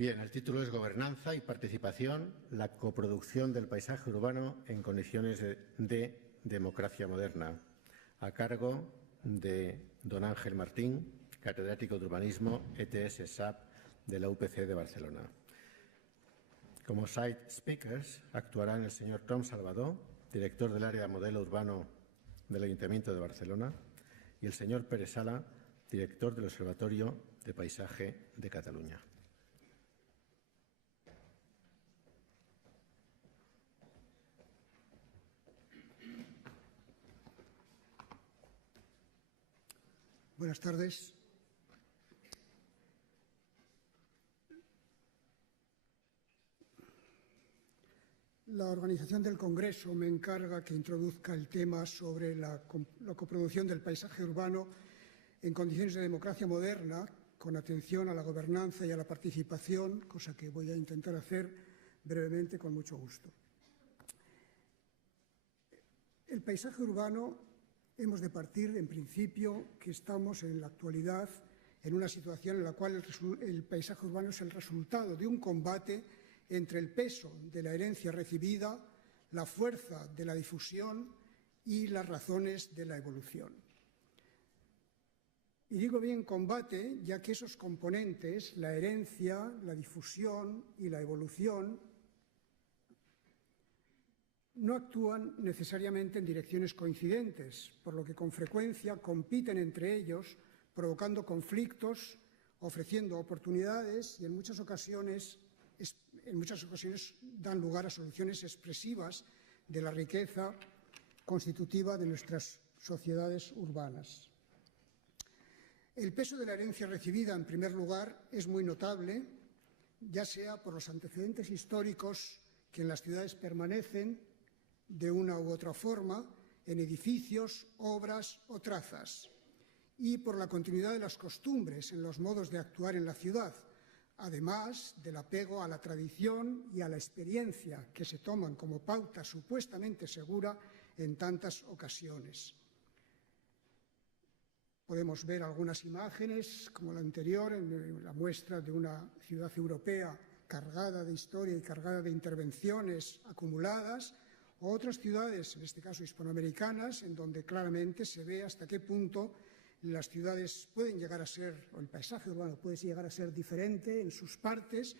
Bien, el título es Gobernanza y participación, la coproducción del paisaje urbano en condiciones de democracia moderna, a cargo de don Ángel Martín, catedrático de Urbanismo, ETS-SAP de la UPC de Barcelona. Como side speakers actuarán el señor Tom Salvador, director del área de modelo urbano del Ayuntamiento de Barcelona, y el señor Pérez Sala, director del Observatorio de Paisaje de Cataluña. Buenas tardes. La organización del Congreso me encarga que introduzca el tema sobre la coproducción del paisaje urbano en condiciones de democracia moderna, con atención a la gobernanza y a la participación, cosa que voy a intentar hacer brevemente con mucho gusto. El paisaje urbano, hemos de partir, en principio, que estamos en la actualidad en una situación en la cual el paisaje urbano es el resultado de un combate entre el peso de la herencia recibida, la fuerza de la difusión y las razones de la evolución. Y digo bien combate, ya que esos componentes, la herencia, la difusión y la evolución, no actúan necesariamente en direcciones coincidentes, por lo que con frecuencia compiten entre ellos, provocando conflictos, ofreciendo oportunidades y en muchas ocasiones dan lugar a soluciones expresivas de la riqueza constitutiva de nuestras sociedades urbanas. El peso de la herencia recibida, en primer lugar, es muy notable, ya sea por los antecedentes históricos que en las ciudades permanecen de una u otra forma, en edificios, obras o trazas, y por la continuidad de las costumbres en los modos de actuar en la ciudad, además del apego a la tradición y a la experiencia que se toman como pauta supuestamente segura en tantas ocasiones. Podemos ver algunas imágenes, como la anterior, en la muestra de una ciudad europea cargada de historia y cargada de intervenciones acumuladas, o otras ciudades, en este caso hispanoamericanas, en donde claramente se ve hasta qué punto las ciudades pueden llegar a ser, o el paisaje urbano puede llegar a ser diferente en sus partes,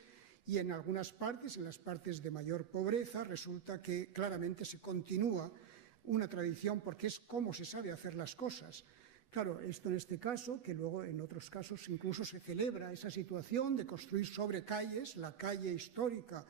y en algunas partes, en las partes de mayor pobreza, resulta que claramente se continúa una tradición porque es cómo se sabe hacer las cosas. Claro, esto en este caso, que luego en otros casos incluso se celebra esa situación de construir sobre calles, la calle histórica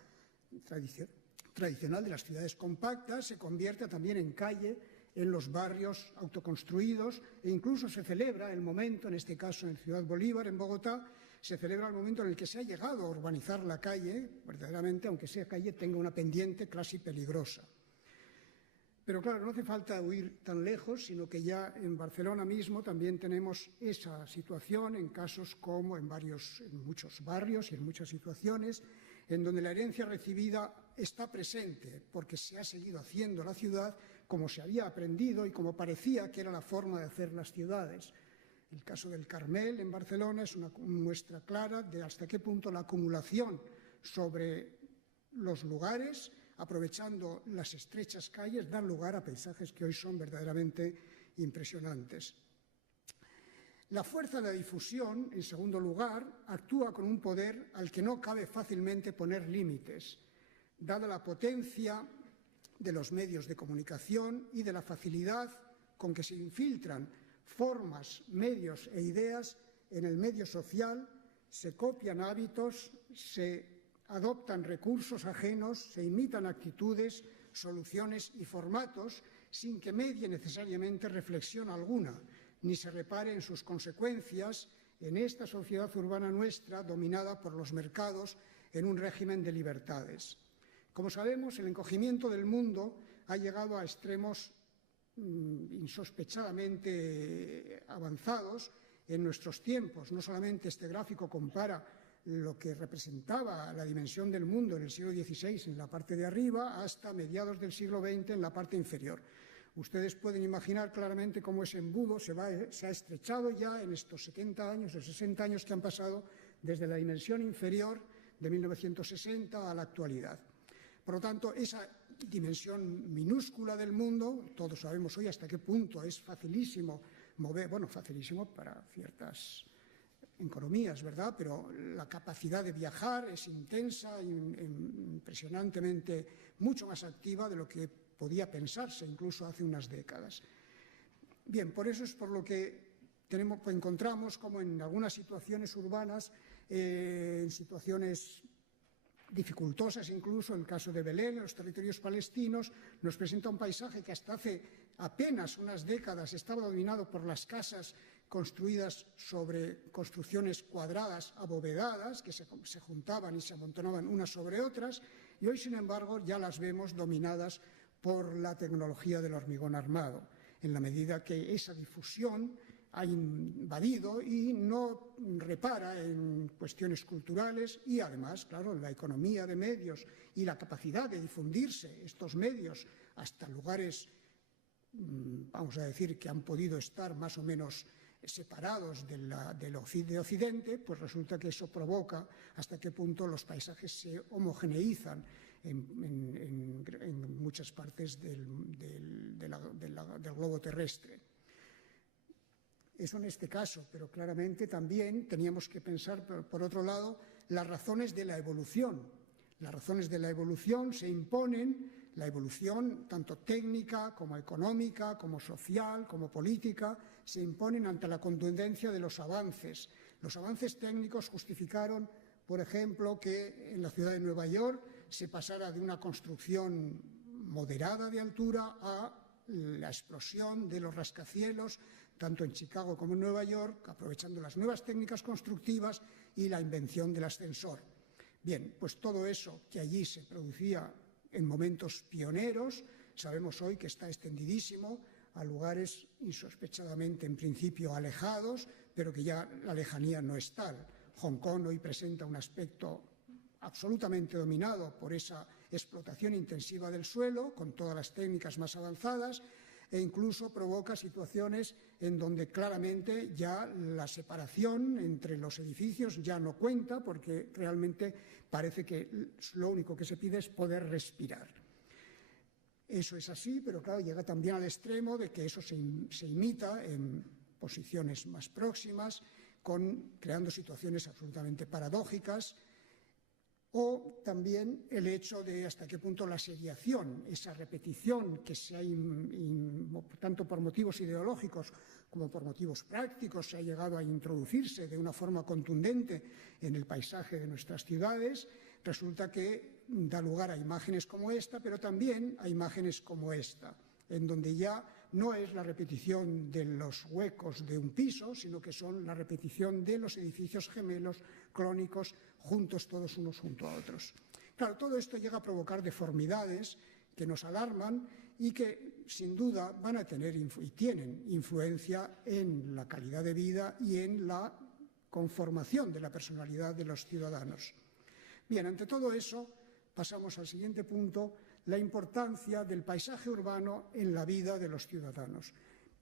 tradicional de las ciudades compactas se convierte también en calle en los barrios autoconstruidos e incluso se celebra el momento, en este caso en Ciudad Bolívar, en Bogotá, se celebra el momento en el que se ha llegado a urbanizar la calle, verdaderamente, aunque esa calle tenga una pendiente casi peligrosa. Pero claro, no hace falta huir tan lejos, sino que ya en Barcelona mismo también tenemos esa situación en casos como en muchos barrios y en muchas situaciones en donde la herencia recibida está presente porque se ha seguido haciendo la ciudad como se había aprendido y como parecía que era la forma de hacer las ciudades. El caso del Carmel en Barcelona es una muestra clara de hasta qué punto la acumulación sobre los lugares, aprovechando las estrechas calles, dan lugar a paisajes que hoy son verdaderamente impresionantes. La fuerza de la difusión, en segundo lugar, actúa con un poder al que no cabe fácilmente poner límites, dada la potencia de los medios de comunicación y de la facilidad con que se infiltran formas, medios e ideas en el medio social, se copian hábitos, se adoptan recursos ajenos, se imitan actitudes, soluciones y formatos sin que medie necesariamente reflexión alguna, ni se repare en sus consecuencias en esta sociedad urbana nuestra dominada por los mercados en un régimen de libertades. Como sabemos, el encogimiento del mundo ha llegado a extremos insospechadamente avanzados en nuestros tiempos. No solamente este gráfico compara lo que representaba la dimensión del mundo en el siglo XVI en la parte de arriba hasta mediados del siglo XX en la parte inferior. Ustedes pueden imaginar claramente cómo ese embudo se ha estrechado ya en estos 70 años o 60 años que han pasado desde la dimensión inferior de 1960 a la actualidad. Por lo tanto, esa dimensión minúscula del mundo, todos sabemos hoy hasta qué punto es facilísimo mover, bueno, facilísimo para ciertas economías, ¿verdad? Pero la capacidad de viajar es intensa, impresionantemente mucho más activa de lo que podía pensarse incluso hace unas décadas. Bien, por eso es por lo que encontramos como en algunas situaciones urbanas, en situaciones dificultosas, incluso en el caso de Belén, en los territorios palestinos, nos presenta un paisaje que hasta hace apenas unas décadas estaba dominado por las casas construidas sobre construcciones cuadradas, abovedadas, que se juntaban y se amontonaban unas sobre otras, y hoy, sin embargo, ya las vemos dominadas por la tecnología del hormigón armado, en la medida que esa difusión ha invadido y no repara en cuestiones culturales y, además, claro, la economía de medios y la capacidad de difundirse estos medios hasta lugares, vamos a decir, que han podido estar más o menos separados del Occidente, pues resulta que eso provoca hasta qué punto los paisajes se homogeneizan en muchas partes del globo terrestre. Eso en este caso, pero claramente también teníamos que pensar, por otro lado, las razones de la evolución. Las razones de la evolución se imponen, la evolución tanto técnica como económica, como social, como política, se imponen ante la contundencia de los avances. Los avances técnicos justificaron, por ejemplo, que en la ciudad de Nueva York se pasara de una construcción moderada de altura a la explosión de los rascacielos, tanto en Chicago como en Nueva York, aprovechando las nuevas técnicas constructivas y la invención del ascensor. Bien, pues todo eso que allí se producía en momentos pioneros, sabemos hoy que está extendidísimo a lugares insospechadamente, en principio, alejados, pero que ya la lejanía no es tal. Hong Kong hoy presenta un aspecto absolutamente dominado por esa explotación intensiva del suelo, con todas las técnicas más avanzadas, e incluso provoca situaciones en donde claramente ya la separación entre los edificios ya no cuenta, porque realmente parece que lo único que se pide es poder respirar. Eso es así, pero claro, llega también al extremo de que eso se imita en posiciones más próximas, creando situaciones absolutamente paradójicas, o también el hecho de hasta qué punto la seriación, esa repetición que tanto por motivos ideológicos como por motivos prácticos se ha llegado a introducirse de una forma contundente en el paisaje de nuestras ciudades, resulta que da lugar a imágenes como esta, pero también a imágenes como esta, en donde ya no es la repetición de los huecos de un piso, sino que son la repetición de los edificios gemelos clónicos juntos todos unos junto a otros. Claro, todo esto llega a provocar deformidades que nos alarman y que sin duda van a tener y tienen influencia en la calidad de vida y en la conformación de la personalidad de los ciudadanos. Bien, ante todo eso pasamos al siguiente punto, la importancia del paisaje urbano en la vida de los ciudadanos.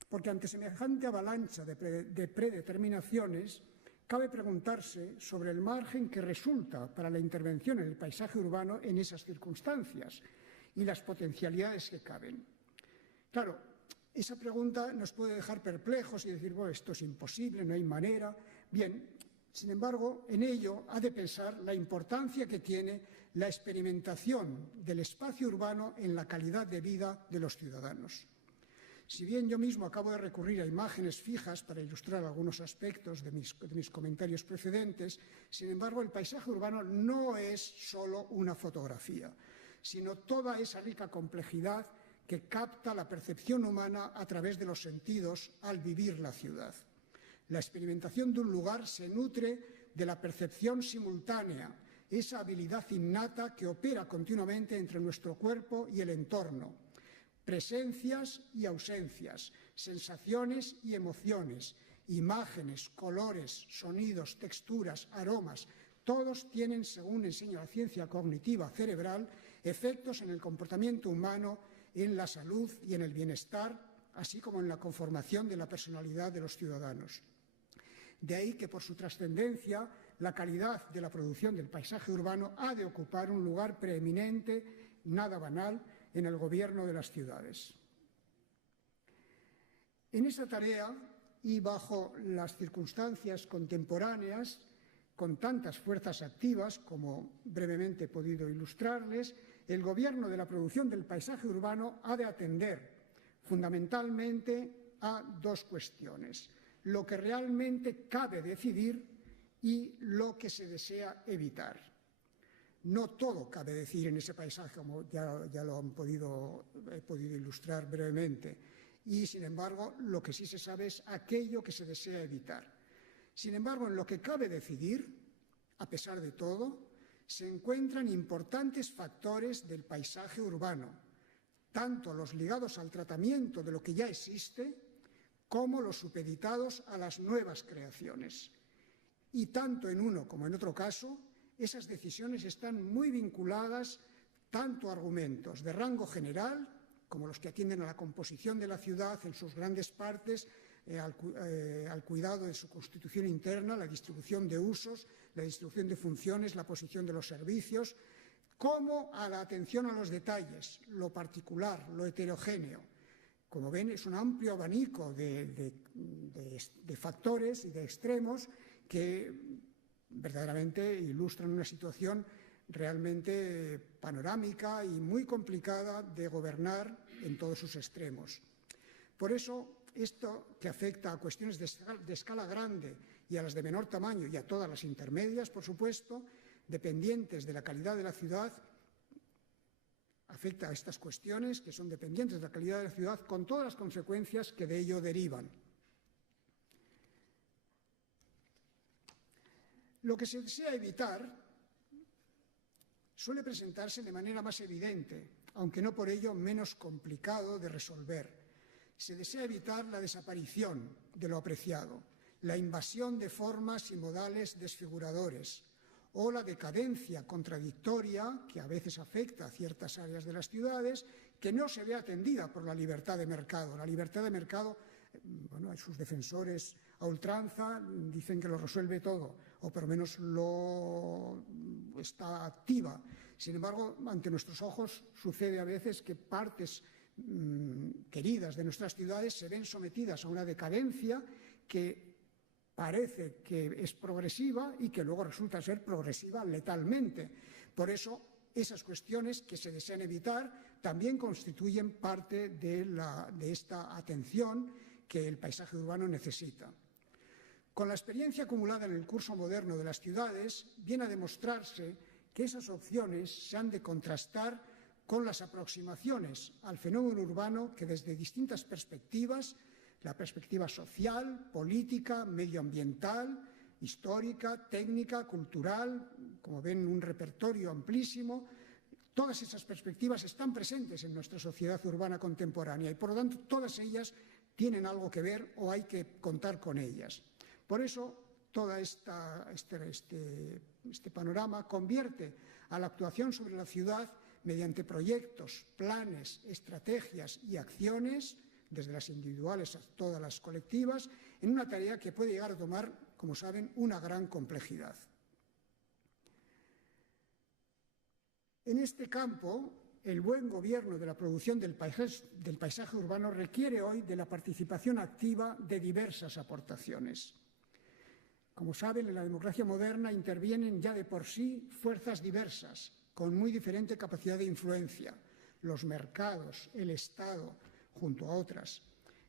Porque ante semejante avalancha de predeterminaciones, cabe preguntarse sobre el margen que resulta para la intervención en el paisaje urbano en esas circunstancias y las potencialidades que caben. Claro, esa pregunta nos puede dejar perplejos y decir, bueno, esto es imposible, no hay manera. Bien, sin embargo, en ello ha de pensar la importancia que tiene la experimentación del espacio urbano en la calidad de vida de los ciudadanos. Si bien yo mismo acabo de recurrir a imágenes fijas para ilustrar algunos aspectos de mis comentarios precedentes, sin embargo, el paisaje urbano no es solo una fotografía, sino toda esa rica complejidad que capta la percepción humana a través de los sentidos al vivir la ciudad. La experimentación de un lugar se nutre de la percepción simultánea, esa habilidad innata que opera continuamente entre nuestro cuerpo y el entorno. Presencias y ausencias, sensaciones y emociones, imágenes, colores, sonidos, texturas, aromas, todos tienen, según enseña la ciencia cognitiva cerebral, efectos en el comportamiento humano, en la salud y en el bienestar, así como en la conformación de la personalidad de los ciudadanos. De ahí que por su trascendencia la calidad de la producción del paisaje urbano ha de ocupar un lugar preeminente, nada banal, en el gobierno de las ciudades. En esa tarea y bajo las circunstancias contemporáneas, con tantas fuerzas activas, como brevemente he podido ilustrarles, el gobierno de la producción del paisaje urbano ha de atender fundamentalmente a dos cuestiones: lo que realmente cabe decidir y lo que se desea evitar. No todo cabe decidir en ese paisaje, como ya lo he podido ilustrar brevemente, y sin embargo lo que sí se sabe es aquello que se desea evitar. Sin embargo, en lo que cabe decidir, a pesar de todo, se encuentran importantes factores del paisaje urbano, tanto los ligados al tratamiento de lo que ya existe, como los supeditados a las nuevas creaciones. Y tanto en uno como en otro caso, esas decisiones están muy vinculadas tanto a argumentos de rango general, como los que atienden a la composición de la ciudad en sus grandes partes, al cuidado de su constitución interna, la distribución de usos, la distribución de funciones, la posición de los servicios, como a la atención a los detalles, lo particular, lo heterogéneo. Como ven, es un amplio abanico de factores y de extremos que verdaderamente ilustran una situación realmente panorámica y muy complicada de gobernar en todos sus extremos. Por eso, esto que afecta a cuestiones de escala grande y a las de menor tamaño y a todas las intermedias, por supuesto, dependientes de la calidad de la ciudad, afecta a estas cuestiones que son dependientes de la calidad de la ciudad con todas las consecuencias que de ello derivan. Lo que se desea evitar suele presentarse de manera más evidente, aunque no por ello menos complicado de resolver. Se desea evitar la desaparición de lo apreciado, la invasión de formas y modales desfiguradores o la decadencia contradictoria que a veces afecta a ciertas áreas de las ciudades que no se ve atendida por la libertad de mercado. La libertad de mercado, bueno, sus defensores a ultranza dicen que lo resuelve todo, o por lo menos lo está activa. Sin embargo, ante nuestros ojos sucede a veces que partes queridas de nuestras ciudades se ven sometidas a una decadencia que parece que es progresiva y que luego resulta ser progresiva letalmente. Por eso, esas cuestiones que se desean evitar también constituyen parte de esta atención que el paisaje urbano necesita. Con la experiencia acumulada en el curso moderno de las ciudades, viene a demostrarse que esas opciones se han de contrastar con las aproximaciones al fenómeno urbano que desde distintas perspectivas, la perspectiva social, política, medioambiental, histórica, técnica, cultural, como ven, un repertorio amplísimo, todas esas perspectivas están presentes en nuestra sociedad urbana contemporánea y, por lo tanto, todas ellas tienen algo que ver o hay que contar con ellas. Por eso, todo este panorama convierte a la actuación sobre la ciudad mediante proyectos, planes, estrategias y acciones, desde las individuales a todas las colectivas, en una tarea que puede llegar a tomar, como saben, una gran complejidad. En este campo, el buen gobierno de la producción del paisaje urbano requiere hoy de la participación activa de diversas aportaciones. Como saben, en la democracia moderna intervienen ya de por sí fuerzas diversas, con muy diferente capacidad de influencia, los mercados, el Estado, junto a otras.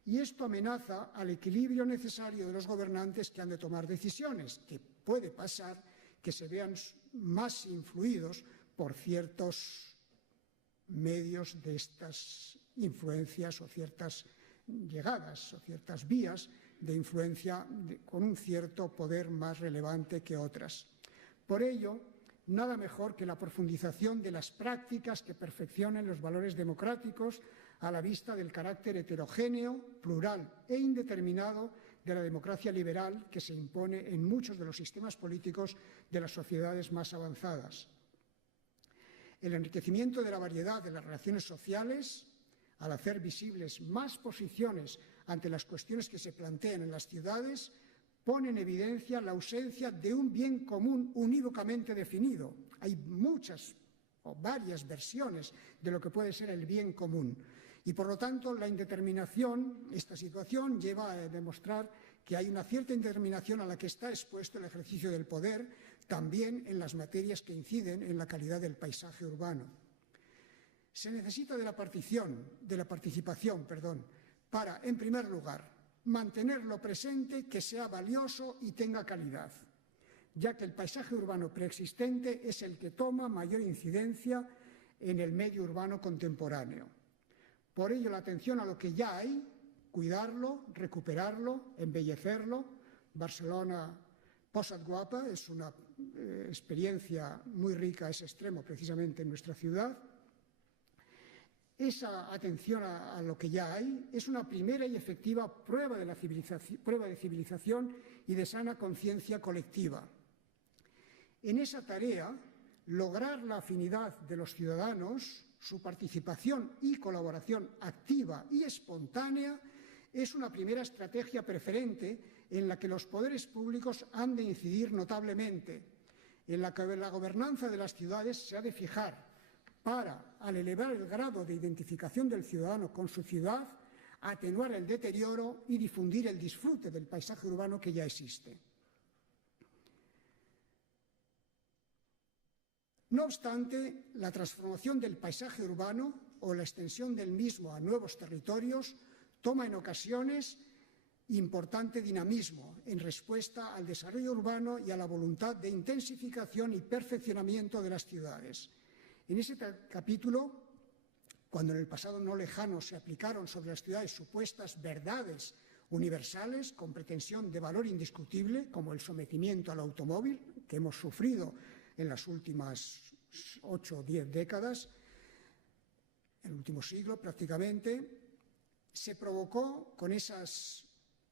Y esto amenaza al equilibrio necesario de los gobernantes que han de tomar decisiones, que puede pasar que se vean más influidos por ciertos medios de estas influencias o ciertas llegadas o ciertas vías de influencia con un cierto poder más relevante que otras. Por ello, nada mejor que la profundización de las prácticas que perfeccionen los valores democráticos a la vista del carácter heterogéneo, plural e indeterminado de la democracia liberal que se impone en muchos de los sistemas políticos de las sociedades más avanzadas. El enriquecimiento de la variedad de las relaciones sociales, al hacer visibles más posiciones ante las cuestiones que se plantean en las ciudades, pone en evidencia la ausencia de un bien común unívocamente definido. Hay muchas o varias versiones de lo que puede ser el bien común. Y, por lo tanto, la indeterminación, esta situación lleva a demostrar que hay una cierta indeterminación a la que está expuesto el ejercicio del poder, también en las materias que inciden en la calidad del paisaje urbano. Se necesita de la participación, para, en primer lugar, mantenerlo presente, que sea valioso y tenga calidad, ya que el paisaje urbano preexistente es el que toma mayor incidencia en el medio urbano contemporáneo. Por ello, la atención a lo que ya hay, cuidarlo, recuperarlo, embellecerlo. Barcelona Posat Guapa es una experiencia muy rica a ese extremo, precisamente en nuestra ciudad. Esa atención a lo que ya hay es una primera y efectiva prueba de civilización y de sana conciencia colectiva. En esa tarea, lograr la afinidad de los ciudadanos, su participación y colaboración activa y espontánea, es una primera estrategia preferente en la que los poderes públicos han de incidir notablemente, en la que la gobernanza de las ciudades se ha de fijar para, al elevar el grado de identificación del ciudadano con su ciudad, atenuar el deterioro y difundir el disfrute del paisaje urbano que ya existe. No obstante, la transformación del paisaje urbano o la extensión del mismo a nuevos territorios toma en ocasiones importante dinamismo en respuesta al desarrollo urbano y a la voluntad de intensificación y perfeccionamiento de las ciudades. En ese capítulo, cuando en el pasado no lejano se aplicaron sobre las ciudades supuestas verdades universales con pretensión de valor indiscutible, como el sometimiento al automóvil, que hemos sufrido en las últimas 8 o 10 décadas, en el último siglo prácticamente, se provocó con esa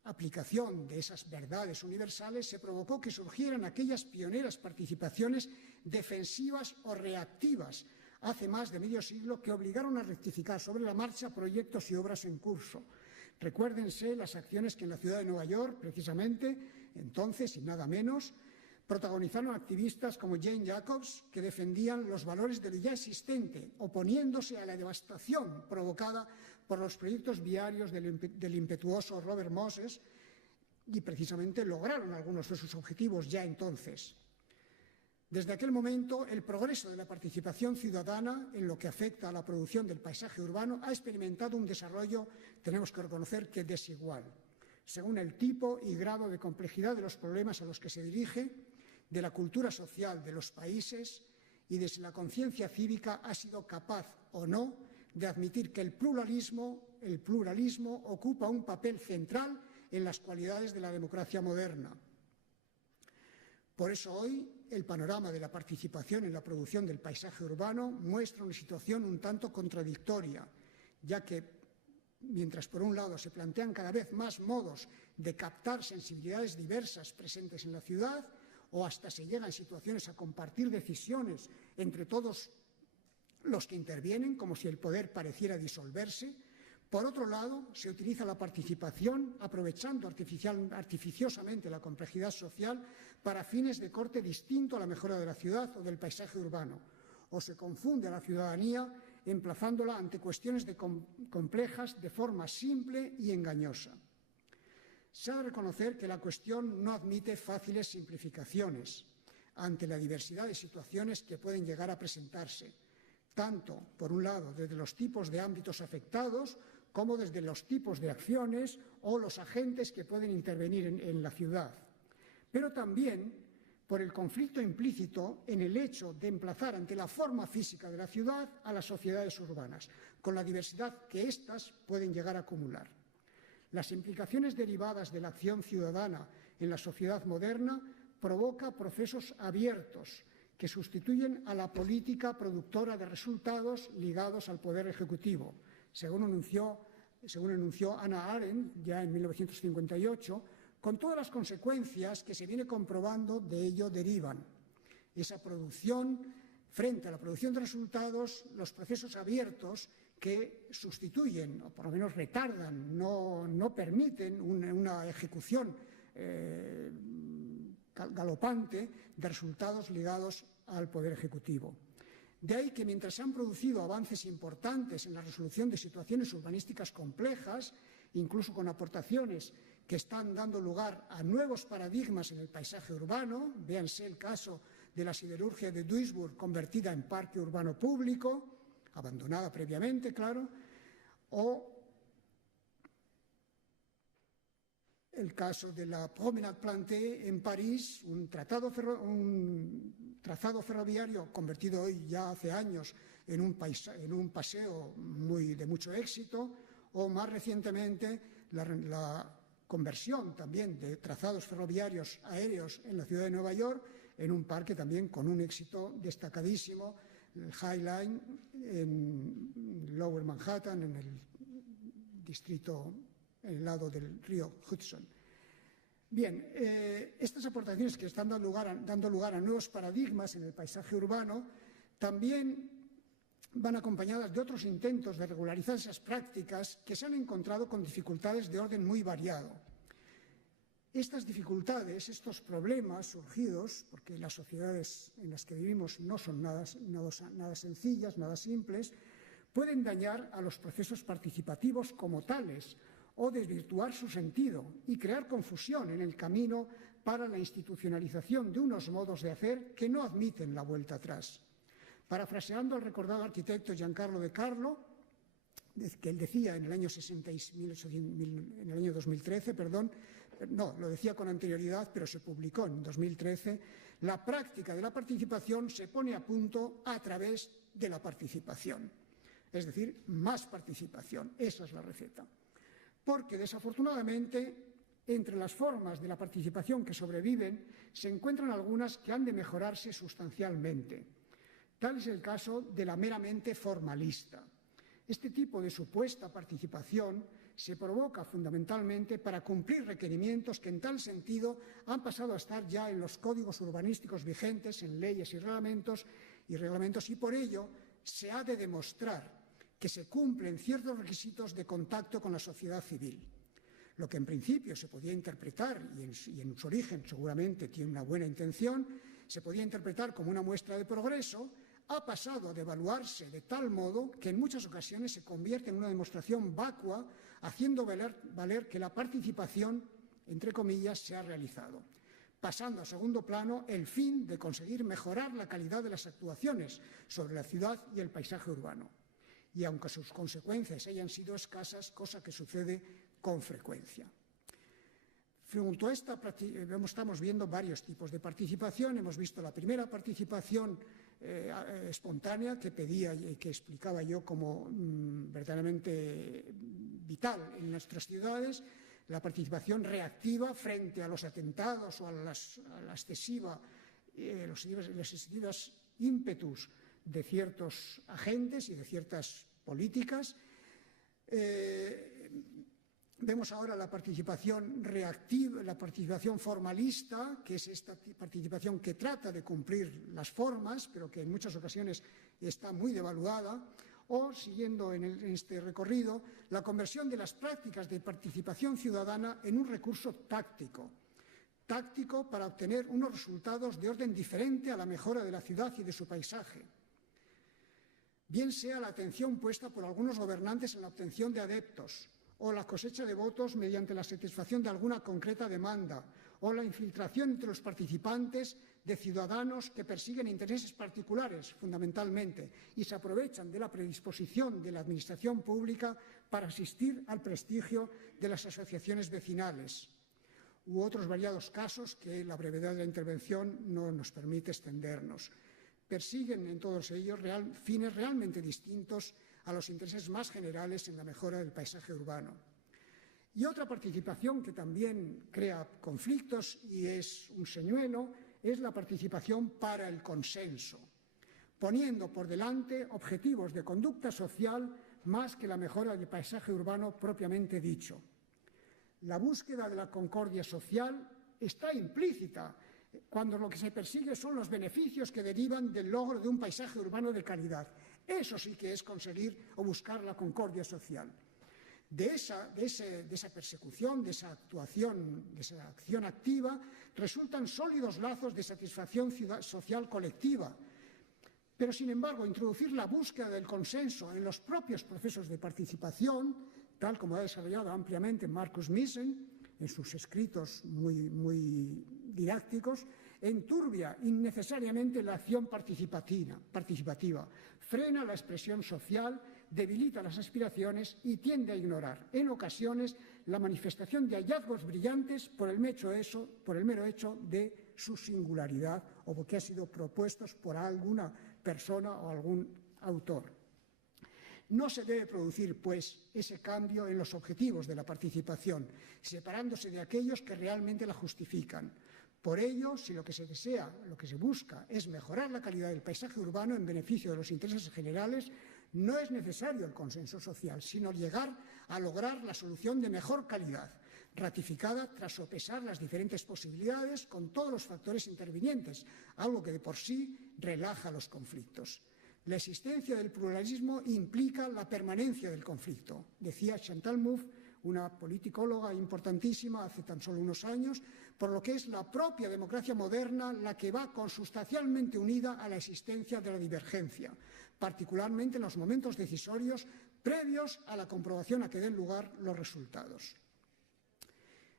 aplicación de esas verdades universales, se provocó que surgieran aquellas pioneras participaciones defensivas o reactivas hace más de medio siglo que obligaron a rectificar sobre la marcha proyectos y obras en curso. Recuérdense las acciones que en la ciudad de Nueva York, precisamente, entonces y nada menos, protagonizaron activistas como Jane Jacobs, que defendían los valores de lo ya existente, oponiéndose a la devastación provocada por los proyectos viarios del impetuoso Robert Moses, y precisamente lograron algunos de sus objetivos ya entonces. Desde aquel momento, el progreso de la participación ciudadana en lo que afecta a la producción del paisaje urbano ha experimentado un desarrollo, tenemos que reconocer, que desigual, según el tipo y grado de complejidad de los problemas a los que se dirige, de la cultura social de los países y de si la conciencia cívica ha sido capaz o no de admitir que el pluralismo ocupa un papel central en las cualidades de la democracia moderna. Por eso hoy el panorama de la participación en la producción del paisaje urbano muestra una situación un tanto contradictoria, ya que mientras por un lado se plantean cada vez más modos de captar sensibilidades diversas presentes en la ciudad, o hasta se llega en situaciones a compartir decisiones entre todos los que intervienen, como si el poder pareciera disolverse. Por otro lado, se utiliza la participación, aprovechando artificiosamente la complejidad social para fines de corte distinto a la mejora de la ciudad o del paisaje urbano, o se confunde a la ciudadanía emplazándola ante cuestiones complejas de forma simple y engañosa. Se ha de reconocer que la cuestión no admite fáciles simplificaciones ante la diversidad de situaciones que pueden llegar a presentarse, tanto, por un lado, desde los tipos de ámbitos afectados, como desde los tipos de acciones o los agentes que pueden intervenir en la ciudad, pero también por el conflicto implícito en el hecho de emplazar ante la forma física de la ciudad a las sociedades urbanas, con la diversidad que éstas pueden llegar a acumular. Las implicaciones derivadas de la acción ciudadana en la sociedad moderna provoca procesos abiertos que sustituyen a la política productora de resultados ligados al poder ejecutivo, según enunció Hannah Arendt ya en 1958, con todas las consecuencias que se viene comprobando de ello derivan. Esa producción, frente a la producción de resultados, los procesos abiertos que sustituyen, o por lo menos retardan, no permiten una ejecución galopante de resultados ligados al Poder Ejecutivo. De ahí que mientras se han producido avances importantes en la resolución de situaciones urbanísticas complejas, incluso con aportaciones que están dando lugar a nuevos paradigmas en el paisaje urbano, véanse el caso de la siderurgia de Duisburg convertida en parque urbano público, abandonada previamente, claro, o el caso de la Promenade Plantée en París, un trazado ferroviario convertido hoy ya hace años en un paseo de mucho éxito, o más recientemente la conversión también de trazados ferroviarios aéreos en la ciudad de Nueva York en un parque también con un éxito destacadísimo, el High Line en Lower Manhattan, en el distrito, en el lado del río Hudson. Bien, estas aportaciones que están dando lugar a nuevos paradigmas en el paisaje urbano también van acompañadas de otros intentos de regularizar esas prácticas que se han encontrado con dificultades de orden muy variado. Estas dificultades, estos problemas surgidos, porque las sociedades en las que vivimos no son nada sencillas, nada simples, pueden dañar a los procesos participativos como tales o desvirtuar su sentido y crear confusión en el camino para la institucionalización de unos modos de hacer que no admiten la vuelta atrás. Parafraseando al recordado arquitecto Giancarlo De Carlo, que él decía en el año 2013, lo decía con anterioridad, pero se publicó en 2013, la práctica de la participación se pone a punto a través de la participación. Es decir, más participación, esa es la receta. Porque desafortunadamente, entre las formas de la participación que sobreviven, se encuentran algunas que han de mejorarse sustancialmente. Tal es el caso de la meramente formalista. Este tipo de supuesta participación se provoca fundamentalmente para cumplir requerimientos que en tal sentido han pasado a estar ya en los códigos urbanísticos vigentes, en leyes y reglamentos, y por ello se ha de demostrar que se cumplen ciertos requisitos de contacto con la sociedad civil. Lo que en principio se podía interpretar, y en su origen seguramente tiene una buena intención, se podía interpretar como una muestra de progreso, ha pasado a devaluarse de tal modo que en muchas ocasiones se convierte en una demostración vacua, haciendo valer que la participación, entre comillas, se ha realizado, pasando a segundo plano el fin de conseguir mejorar la calidad de las actuaciones sobre la ciudad y el paisaje urbano. Y aunque sus consecuencias hayan sido escasas, cosa que sucede con frecuencia. Junto a esta, estamos viendo varios tipos de participación. Hemos visto la primera participación espontánea que pedía y que explicaba yo como verdaderamente vital en nuestras ciudades, la participación reactiva frente a los atentados o a los excesivos ímpetus de ciertos agentes y de ciertas políticas. Vemos ahora la participación reactiva, la participación formalista, que es esta participación que trata de cumplir las formas, pero que en muchas ocasiones está muy devaluada, o, siguiendo en este recorrido, la conversión de las prácticas de participación ciudadana en un recurso táctico para obtener unos resultados de orden diferente a la mejora de la ciudad y de su paisaje. Bien sea la atención puesta por algunos gobernantes en la obtención de adeptos, o la cosecha de votos mediante la satisfacción de alguna concreta demanda, o la infiltración entre los participantes de ciudadanos que persiguen intereses particulares, fundamentalmente, y se aprovechan de la predisposición de la administración pública para asistir al prestigio de las asociaciones vecinales, u otros variados casos que la brevedad de la intervención no nos permite extendernos. Persiguen en todos ellos fines realmente distintos a los intereses más generales en la mejora del paisaje urbano. Y otra participación que también crea conflictos y es un señuelo es la participación para el consenso, poniendo por delante objetivos de conducta social más que la mejora del paisaje urbano propiamente dicho. La búsqueda de la concordia social está implícita cuando lo que se persigue son los beneficios que derivan del logro de un paisaje urbano de calidad. Eso sí que es conseguir o buscar la concordia social. De esa persecución, de esa acción activa, resultan sólidos lazos de satisfacción social colectiva. Pero, sin embargo, introducir la búsqueda del consenso en los propios procesos de participación, tal como ha desarrollado ampliamente Marcus Miesen en sus escritos muy didácticos, enturbia innecesariamente la acción participativa, frena la expresión social, debilita las aspiraciones y tiende a ignorar, en ocasiones, la manifestación de hallazgos brillantes por el mero hecho de su singularidad o porque han sido propuestos por alguna persona o algún autor. No se debe producir, pues, ese cambio en los objetivos de la participación, separándose de aquellos que realmente la justifican. Por ello, si lo que se desea, lo que se busca es mejorar la calidad del paisaje urbano en beneficio de los intereses generales, no es necesario el consenso social, sino llegar a lograr la solución de mejor calidad, ratificada tras sopesar las diferentes posibilidades con todos los factores intervinientes, algo que de por sí relaja los conflictos. La existencia del pluralismo implica la permanencia del conflicto, decía Chantal Mouffe, una politicóloga importantísima hace tan solo unos años, por lo que es la propia democracia moderna la que va consustancialmente unida a la existencia de la divergencia, particularmente en los momentos decisorios previos a la comprobación a que den lugar los resultados.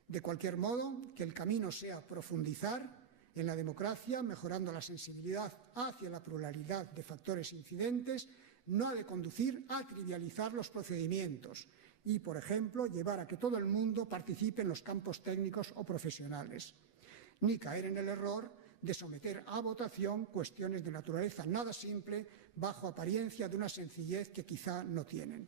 De cualquier modo, que el camino sea profundizar en la democracia, mejorando la sensibilidad hacia la pluralidad de factores incidentes, no ha de conducir a trivializar los procedimientos y, por ejemplo, llevar a que todo el mundo participe en los campos técnicos o profesionales, ni caer en el error de someter a votación cuestiones de naturaleza nada simple bajo apariencia de una sencillez que quizá no tienen.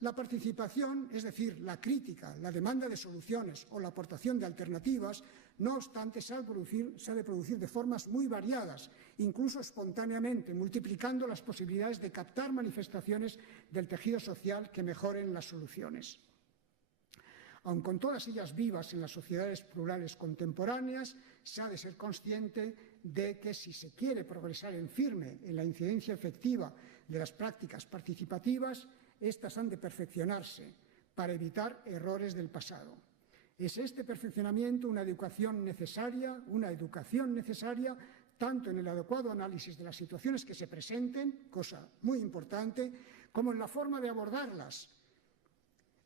La participación, es decir, la crítica, la demanda de soluciones o la aportación de alternativas, no obstante, se ha de producir de formas muy variadas, incluso espontáneamente, multiplicando las posibilidades de captar manifestaciones del tejido social que mejoren las soluciones. Aun con todas ellas vivas en las sociedades plurales contemporáneas, se ha de ser consciente de que si se quiere progresar en firme en la incidencia efectiva de las prácticas participativas, estas han de perfeccionarse para evitar errores del pasado. Es este perfeccionamiento una educación necesaria tanto en el adecuado análisis de las situaciones que se presenten, cosa muy importante, como en la forma de abordarlas.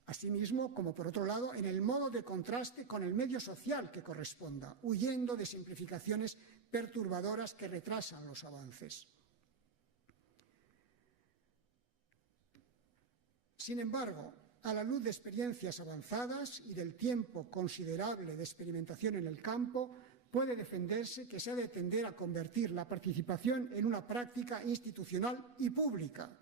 Asimismo, como por otro lado, en el modo de contraste con el medio social que corresponda, huyendo de simplificaciones perturbadoras que retrasan los avances. Sin embargo, a la luz de experiencias avanzadas y del tiempo considerable de experimentación en el campo, puede defenderse que se ha de tender a convertir la participación en una práctica institucional y pública,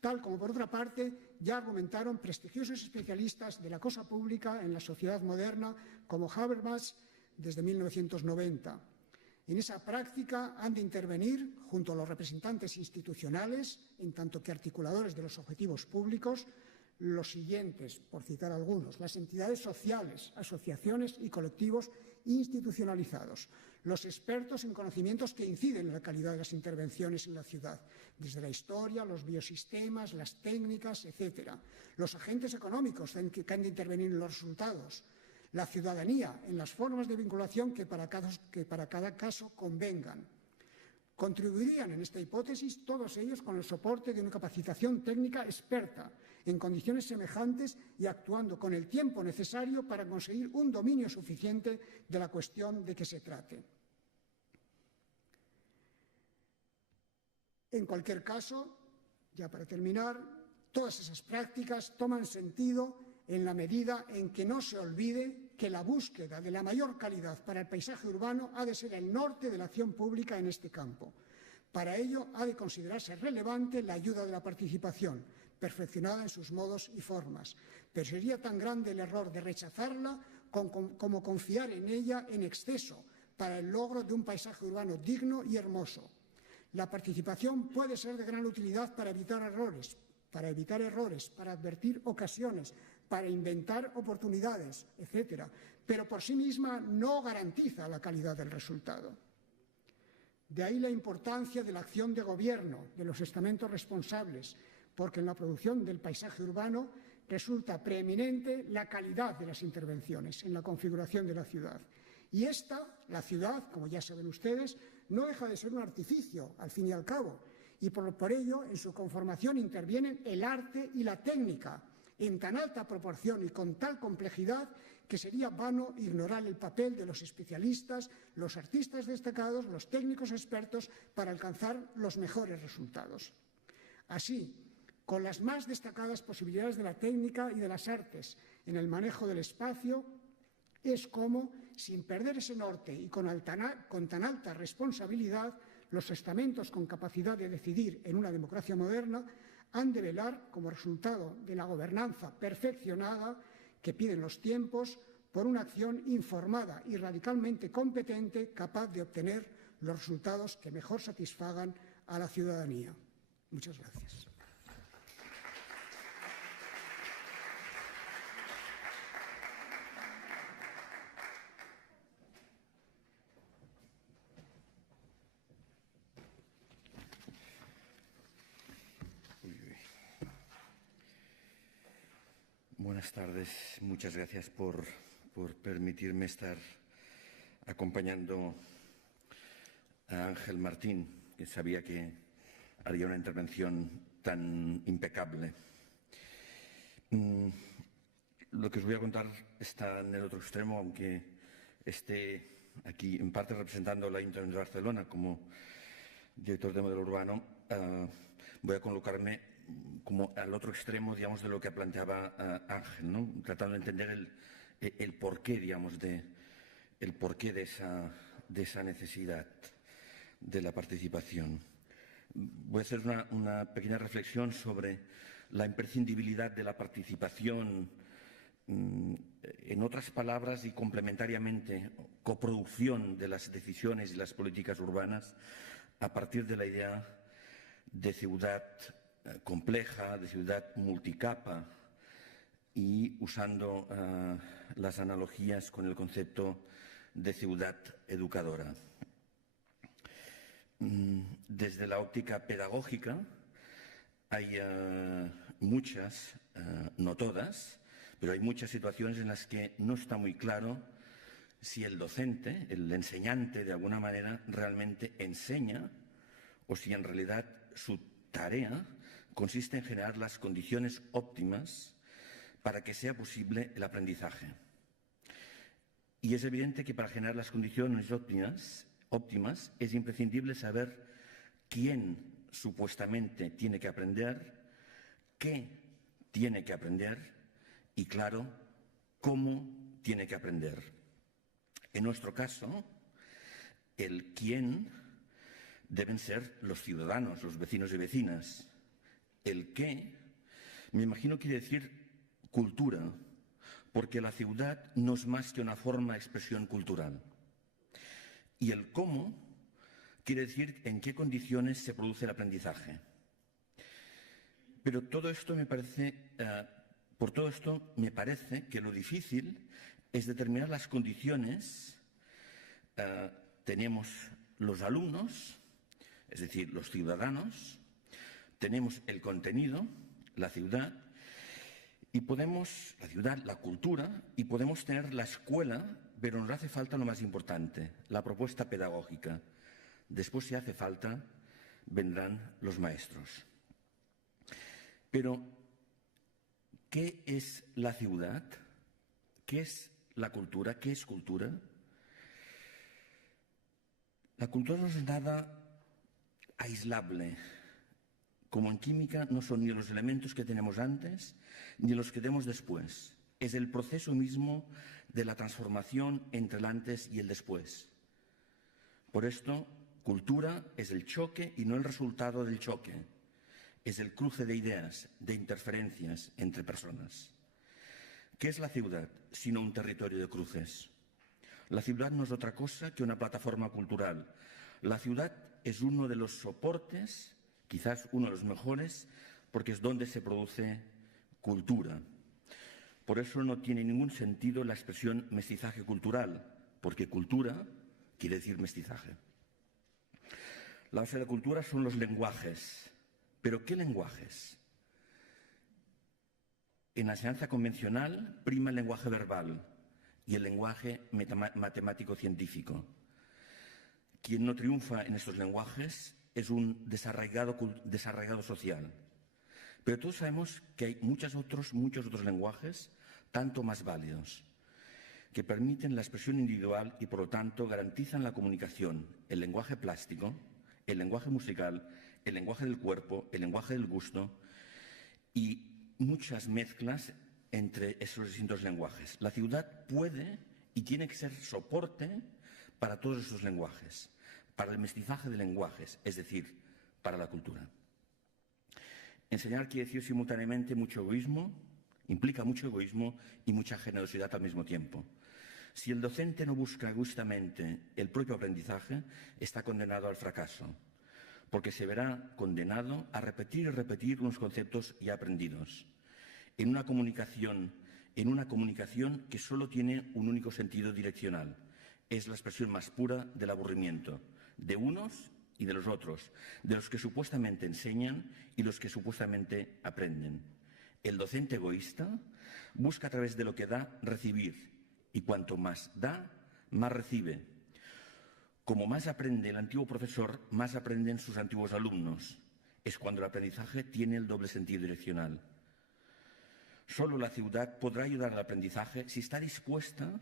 tal como, por otra parte, ya argumentaron prestigiosos especialistas de la cosa pública en la sociedad moderna como Habermas desde 1990. En esa práctica han de intervenir, junto a los representantes institucionales, en tanto que articuladores de los objetivos públicos, los siguientes, por citar algunos: las entidades sociales, asociaciones y colectivos institucionalizados, los expertos en conocimientos que inciden en la calidad de las intervenciones en la ciudad, desde la historia, los biosistemas, las técnicas, etc., los agentes económicos que han de intervenir en los resultados, la ciudadanía en las formas de vinculación que para cada caso convengan. Contribuirían en esta hipótesis todos ellos con el soporte de una capacitación técnica experta, en condiciones semejantes y actuando con el tiempo necesario para conseguir un dominio suficiente de la cuestión de que se trate. En cualquier caso, ya para terminar, todas esas prácticas toman sentido en la medida en que no se olvide que la búsqueda de la mayor calidad para el paisaje urbano ha de ser el norte de la acción pública en este campo. Para ello ha de considerarse relevante la ayuda de la participación, perfeccionada en sus modos y formas, pero sería tan grande el error de rechazarla como confiar en ella en exceso para el logro de un paisaje urbano digno y hermoso. La participación puede ser de gran utilidad para evitar errores, para advertir ocasiones, para inventar oportunidades, etc., pero por sí misma no garantiza la calidad del resultado. De ahí la importancia de la acción de gobierno, de los estamentos responsables, porque en la producción del paisaje urbano resulta preeminente la calidad de las intervenciones en la configuración de la ciudad. Y la ciudad, como ya saben ustedes, no deja de ser un artificio, al fin y al cabo, y por ello en su conformación intervienen el arte y la técnica en tan alta proporción y con tal complejidad que sería vano ignorar el papel de los especialistas, los artistas destacados, los técnicos expertos para alcanzar los mejores resultados. Así, con las más destacadas posibilidades de la técnica y de las artes en el manejo del espacio, es como, sin perder ese norte y con tan alta responsabilidad, los estamentos con capacidad de decidir en una democracia moderna han de velar, como resultado de la gobernanza perfeccionada que piden los tiempos, por una acción informada y radicalmente competente, capaz de obtener los resultados que mejor satisfagan a la ciudadanía. Muchas gracias. Buenas tardes. Muchas gracias por permitirme estar acompañando a Ángel Martín, que sabía que haría una intervención tan impecable. Lo que os voy a contar está en el otro extremo, aunque esté aquí en parte representando la Ayuntamiento de Barcelona como director de modelo urbano. Voy a colocarme como al otro extremo, digamos, de lo que planteaba Ángel, ¿no? Tratando de entender el porqué, digamos, el porqué de esa necesidad de la participación. Voy a hacer una pequeña reflexión sobre la imprescindibilidad de la participación, en otras palabras y complementariamente, coproducción de las decisiones y las políticas urbanas a partir de la idea de ciudad compleja, de ciudad multicapa y usando las analogías con el concepto de ciudad educadora. Desde la óptica pedagógica hay muchas, no todas, pero hay muchas situaciones en las que no está muy claro si el docente, el enseñante, de alguna manera realmente enseña o si en realidad su tarea consiste en generar las condiciones óptimas para que sea posible el aprendizaje. Y es evidente que para generar las condiciones óptimas es imprescindible saber quién supuestamente tiene que aprender, qué tiene que aprender y, claro, cómo tiene que aprender. En nuestro caso, el quién deben ser los ciudadanos, los vecinos y vecinas. El qué, me imagino, quiere decir cultura, porque la ciudad no es más que una forma de expresión cultural. Y el cómo quiere decir en qué condiciones se produce el aprendizaje. Pero todo esto por todo esto me parece que lo difícil es determinar las condiciones. Tenemos los alumnos, es decir, los ciudadanos, tenemos el contenido, la ciudad, y la cultura, y podemos tener la escuela, pero nos hace falta lo más importante, la propuesta pedagógica. Después, si hace falta, vendrán los maestros. Pero, ¿qué es la ciudad? ¿Qué es la cultura? ¿Qué es cultura? La cultura no es nada aislable. Como en química, no son ni los elementos que tenemos antes ni los que tenemos después. Es el proceso mismo de la transformación entre el antes y el después. Por esto, cultura es el choque y no el resultado del choque. Es el cruce de ideas, de interferencias entre personas. ¿Qué es la ciudad sino un territorio de cruces? La ciudad no es otra cosa que una plataforma cultural. La ciudad es uno de los soportes, quizás uno de los mejores, porque es donde se produce cultura. Por eso no tiene ningún sentido la expresión mestizaje cultural, porque cultura quiere decir mestizaje. La base de la cultura son los lenguajes. ¿Pero qué lenguajes? En la enseñanza convencional prima el lenguaje verbal y el lenguaje matemático-científico. Quien no triunfa en estos lenguajes es un desarraigado social. Pero todos sabemos que hay muchos otros lenguajes, tanto más válidos, que permiten la expresión individual y, por lo tanto, garantizan la comunicación, el lenguaje plástico, el lenguaje musical, el lenguaje del cuerpo, el lenguaje del gusto y muchas mezclas entre esos distintos lenguajes. La ciudad puede y tiene que ser soporte para todos esos lenguajes, para el mestizaje de lenguajes, es decir, para la cultura. Enseñar quiere decir simultáneamente mucho egoísmo, implica mucho egoísmo y mucha generosidad al mismo tiempo. Si el docente no busca egoístamente el propio aprendizaje, está condenado al fracaso, porque se verá condenado a repetir y repetir unos conceptos ya aprendidos, en una comunicación que solo tiene un único sentido direccional. Es la expresión más pura del aburrimiento, de unos y de los otros, de los que supuestamente enseñan y los que supuestamente aprenden. El docente egoísta busca a través de lo que da recibir, y cuanto más da, más recibe. Como más aprende el antiguo profesor, más aprenden sus antiguos alumnos. Es cuando el aprendizaje tiene el doble sentido direccional. Solo la ciudad podrá ayudar al aprendizaje si está dispuesta,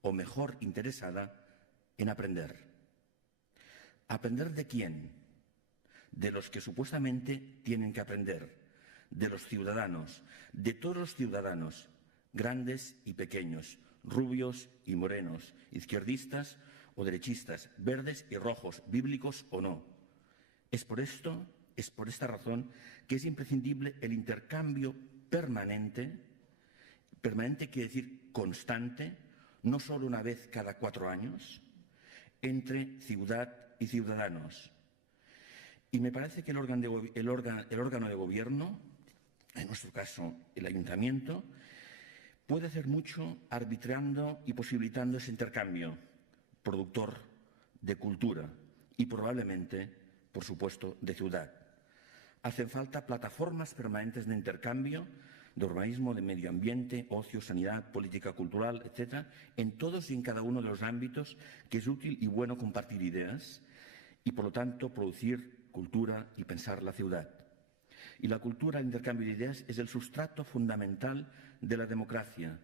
o mejor, interesada, en aprender. ¿Aprender de quién? De los que supuestamente tienen que aprender, de los ciudadanos, de todos los ciudadanos, grandes y pequeños, rubios y morenos, izquierdistas o derechistas, verdes y rojos, bíblicos o no. Es por esta razón que es imprescindible el intercambio permanente quiere decir constante, no solo una vez cada 4 años, entre ciudad y ciudadanos. Y me parece que el órgano de gobierno, en nuestro caso el ayuntamiento, puede hacer mucho arbitrando y posibilitando ese intercambio productor de cultura y probablemente, por supuesto, de ciudad. Hacen falta plataformas permanentes de intercambio, de urbanismo, de medio ambiente, ocio, sanidad, política cultural, etc., en todos y en cada uno de los ámbitos que es útil y bueno compartir ideas y, por lo tanto, producir cultura y pensar la ciudad. Y la cultura, el intercambio de ideas, es el sustrato fundamental de la democracia,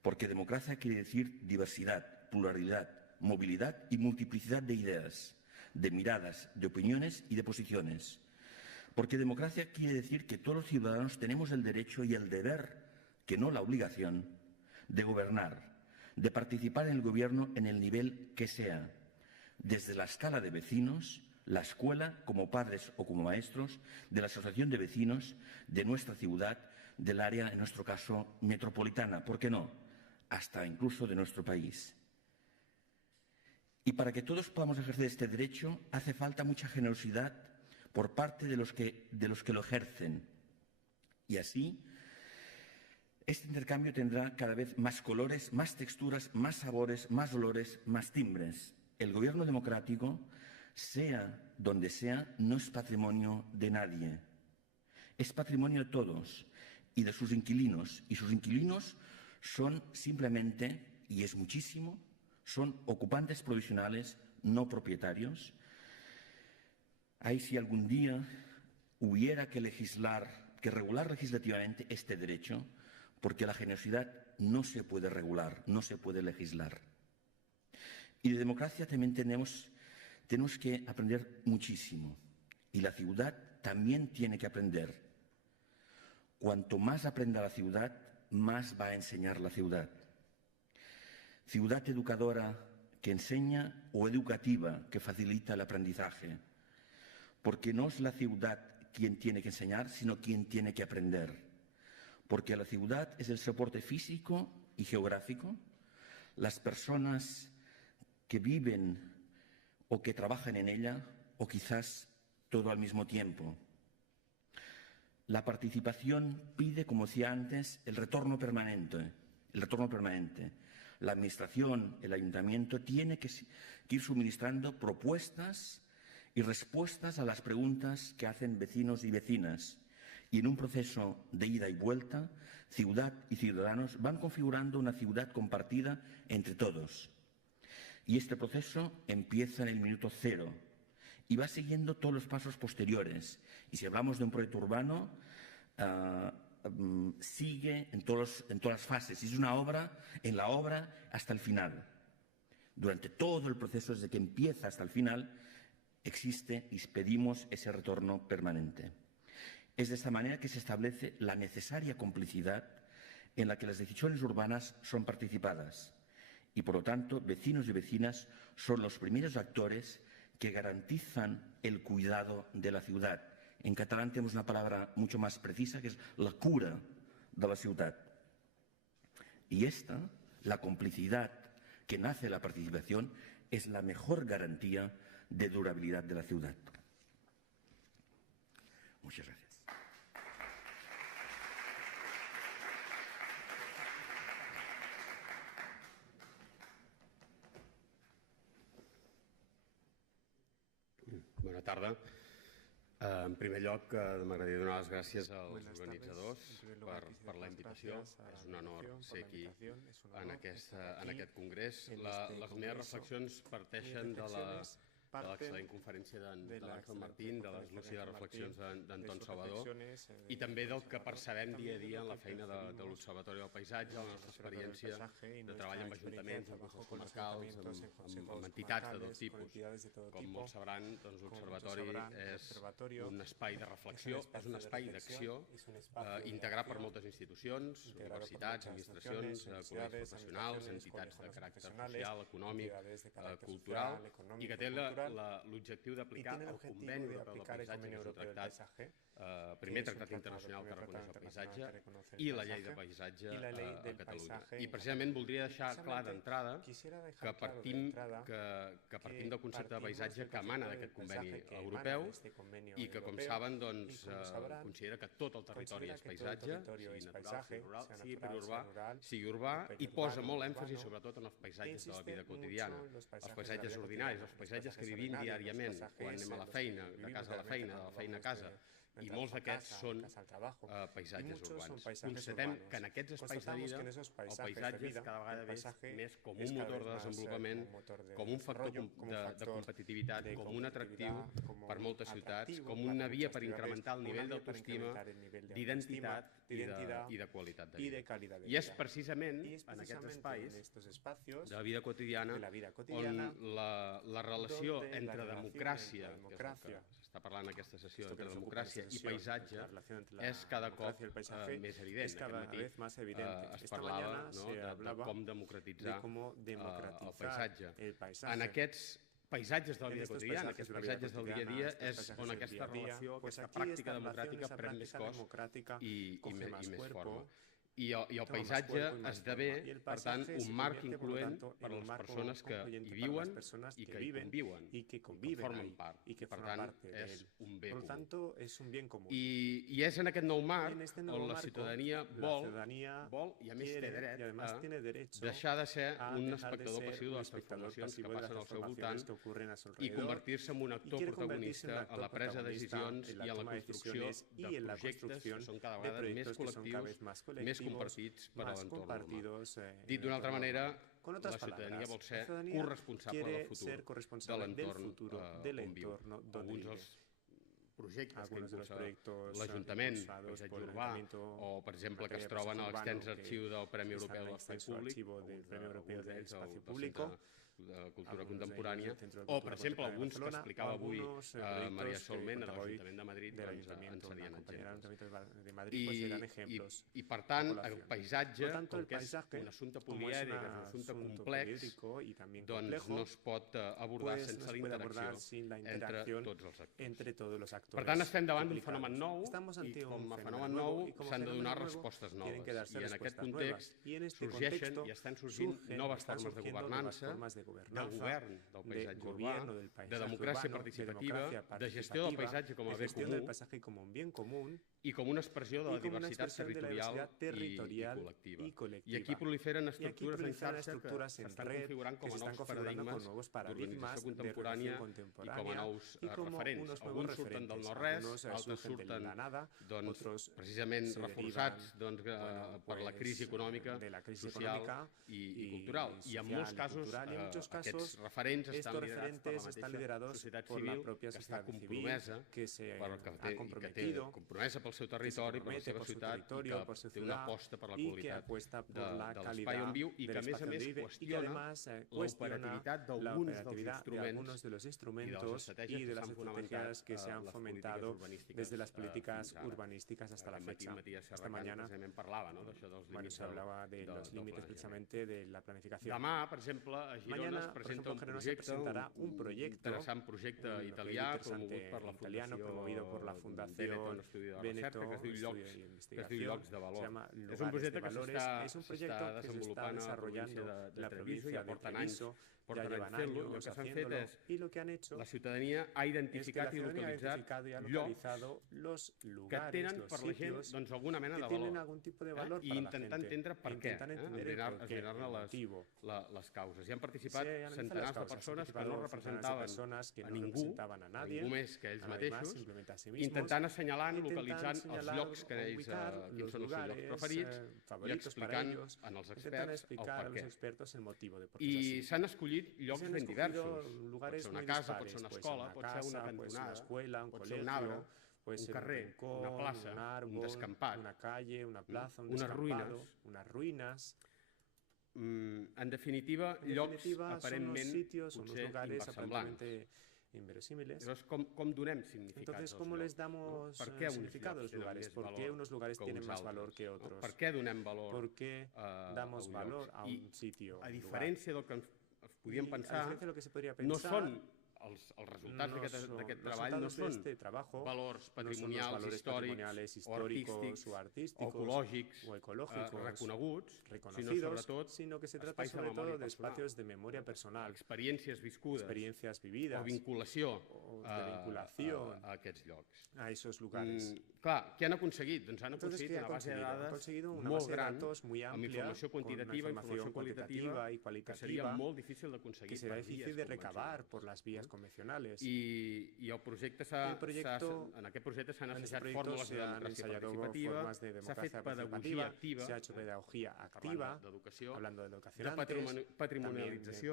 porque democracia quiere decir diversidad, pluralidad, movilidad y multiplicidad de ideas, de miradas, de opiniones y de posiciones. Porque democracia quiere decir que todos los ciudadanos tenemos el derecho y el deber, que no la obligación, de gobernar, de participar en el gobierno en el nivel que sea, desde la escala de vecinos, la escuela, como padres o como maestros, de la asociación de vecinos, de nuestra ciudad, del área, en nuestro caso, metropolitana, ¿por qué no?, hasta incluso de nuestro país. Y para que todos podamos ejercer este derecho, hace falta mucha generosidad por parte de los que lo ejercen. Y así, este intercambio tendrá cada vez más colores, más texturas, más sabores, más olores, más timbres. El gobierno democrático, sea donde sea, no es patrimonio de nadie. Es patrimonio de todos y de sus inquilinos. Y sus inquilinos son simplemente, y es muchísimo, son ocupantes provisionales, no propietarios. Ahí si algún día hubiera que legislar, que regular legislativamente este derecho, porque la generosidad no se puede regular, no se puede legislar. Y de democracia también tenemos que aprender muchísimo. Y la ciudad también tiene que aprender. Cuanto más aprenda la ciudad, más va a enseñar la ciudad. Ciudad educadora que enseña o educativa que facilita el aprendizaje. Porque no es la ciudad quien tiene que enseñar, sino quien tiene que aprender. Porque la ciudad es el soporte físico y geográfico. Las personas que viven o que trabajan en ella, o quizás todo al mismo tiempo. La participación pide, como decía antes, el retorno permanente. La Administración, el Ayuntamiento, tiene que ir suministrando propuestas y respuestas a las preguntas que hacen vecinos y vecinas Y en un proceso de ida y vuelta, ciudad y ciudadanos van configurando una ciudad compartida entre todos. Y este proceso empieza en el minuto cero y va siguiendo todos los pasos posteriores. Y si hablamos de un proyecto urbano, sigue en todas las fases. Es una obra, en la obra hasta el final. Durante todo el proceso, desde que empieza hasta el final, existe y pedimos ese retorno permanente. Es de esta manera que se establece la necesaria complicidad en la que las decisiones urbanas son participadas y, por lo tanto, vecinos y vecinas son los primeros actores que garantizan el cuidado de la ciudad. En catalán tenemos una palabra mucho más precisa, que es la cura de la ciudad. Y esta, la complicidad que nace de la participación, es la mejor garantía de durabilidad de la ciudad. Muchas gracias. Bona tarda. En primer lloc, m'agradaria donar les gràcies als organitzadors per la invitació. És un honor ser aquí en aquest congrés. Les meves reflexions parteixen de l'excel·lent conferència d'Àngel Martín, de les lúcides reflexions d'Anton Salvador i també del que percebem dia a dia en la feina de l'Observatori del Paisatge, la nostra experiència de treball amb ajuntaments, amb consells comarcals, amb entitats de tot tipus. Com molts sabran, l'Observatori és un espai de reflexió, és un espai d'acció integrat per moltes institucions, universitats, administracions, col·legis professionals, entitats de caràcter social, econòmic, cultural, i que té l'objectiu d'aplicar el Conveni Europeu del Paisatge, que és un tractat, primer tractat internacional que reconeix el paisatge, i la llei de paisatge a Catalunya. I precisament voldria deixar clar d'entrada que partim del concepte de paisatge que emana d'aquest conveni europeu i que, com saben, considera que tot el territori és paisatge, sigui natural, sigui rural, sigui periurbà, sigui urbà, i posa molt èmfasi sobretot en els paisatges de la vida quotidiana, els paisatges ordinaris, els paisatges que vivim diàriament, quan anem a la feina, de casa a la feina, de la feina a casa, i molts d'aquests són paisatges urbans. Constatem que en aquests espais de vida el paisatge és cada vegada més com un motor de desenvolupament, com un factor de competitivitat, com un atractiu per moltes ciutats, com una via per incrementar el nivell d'autoestima, d'identitat i de qualitat de vida. I és precisament en aquests espais de la vida quotidiana on la relació entre democràcia, que és el que s'està parlant en aquesta sessió, entre democràcia i paisatge, és cada cop més evident. Aquest matí es parlava de com democratitzar el paisatge. En aquests paisatges de la vida quotidiana, aquests paisatges del dia a dia, és on aquesta relació, aquesta pràctica democràtica pren més cos i més forma. I el paisatge esdevé, per tant, un marc incloent per a les persones que hi viuen i que hi conviuen, que formen part. I, per tant, és un bé comú. I és en aquest nou marc on la ciutadania vol, i a més té dret a deixar de ser un espectador passiu de les transformacions que passen al seu voltant i convertir-se en un actor protagonista a la presa de decisions i a la construcció de projectes que són cada vegada més col·lectius, més compartits per a l'entorn urbà. Dit d'una altra manera, la ciutadania vol ser corresponsable del futur de l'entorn on viu. Alguns dels projectes que impulsa l'Ajuntament, paisatge urbà, o, per exemple, que es troben a l'extens arxiu del Premi Europeu de l'Espai Públic, alguns d'ells del Centre de Cultura Contemporània, o, per exemple, alguns que explicava avui Maria Solmena, de l'Ajuntament de Madrid, ens serien exemples. I, per tant, el paisatge, com que és un assumpte polièdric, és un assumpte complex, doncs no es pot abordar sense la interacció entre tots els actors. Per tant, estem davant d'un fenomen nou i, com a fenomen nou, s'han de donar respostes noves. I en aquest context sorgeixen i estan sorgint noves formes de governança, govern del paisatge urbà, de democràcia participativa, de gestió del paisatge com a bé comú i com una expressió de la diversitat territorial i col·lectiva. I aquí proliferen estructures en xarxa que s'estan configurant com a nous paradigmes d'organització contemporània i com a nous referents. Alguns surten del no-res, altres surten precisament reforçats per la crisi econòmica, social i cultural. I en molts casos aquests referents estan liderats per la mateixa societat civil que està compromesa pel seu territori, per la seva ciutat i que té una aposta per la qualitat de l'espai on viu i que a més qüestiona l'operativitat d'alguns dels instruments i de les estratègies que s'han fomentat des de les políticas urbanísticas hasta la fecha. Esta mañana se hablaba de los límites precisamente de la planificación. Demà, per exemple, a Girona es presenta un projecte, un interessant projecte italià promovido per la Fundació Veneto, que es diu Llocs de Valor. És un projecte que s'està desenvolupant a la província de Treviso i ja porten anys fer-lo. El que s'han fet és la ciutadania ha identificat i localitzat llocs que tenen per la gent alguna mena de valor i intentar entendre per què, esbrinar-ne les causes. Hi han participat centenars de persones que no representaven a ningú més que ells mateixos, intentant assenyalar, localitzant els llocs que ells, quins són els seus llocs preferits i explicant als experts el per què. I s'han escollit llocs ben diversos. Pot ser una casa, pot ser una escola, pot ser una cantonada, pot ser un arbre, un carrer, una plaça, un descampat, unes ruïnes. En definitiva, llocs aparentment potser inversemblants. Llavors, com donem significat als llocs? Per què uns llocs tenen més valor que altres? Per què donem valor a uns llocs? I a diferència del que podíem pensar, no són els resultats d'aquest treball, no són valors patrimonials, històrics o artístics o ecològics reconeguts, sinó sobretot d'espais de memòria personal, experiències viscudes o vinculació a aquests llocs. Clar, què han aconseguit? Doncs han aconseguit una base de dades molt gran, amb informació quantitativa, informació qualitativa, que seria molt difícil d'aconseguir per les vies convencionales. I el projecte en aquest projecte s'han assajat fórmules de democràcia participativa, s'ha fet pedagogia activa, d'educació, de patrimonialització,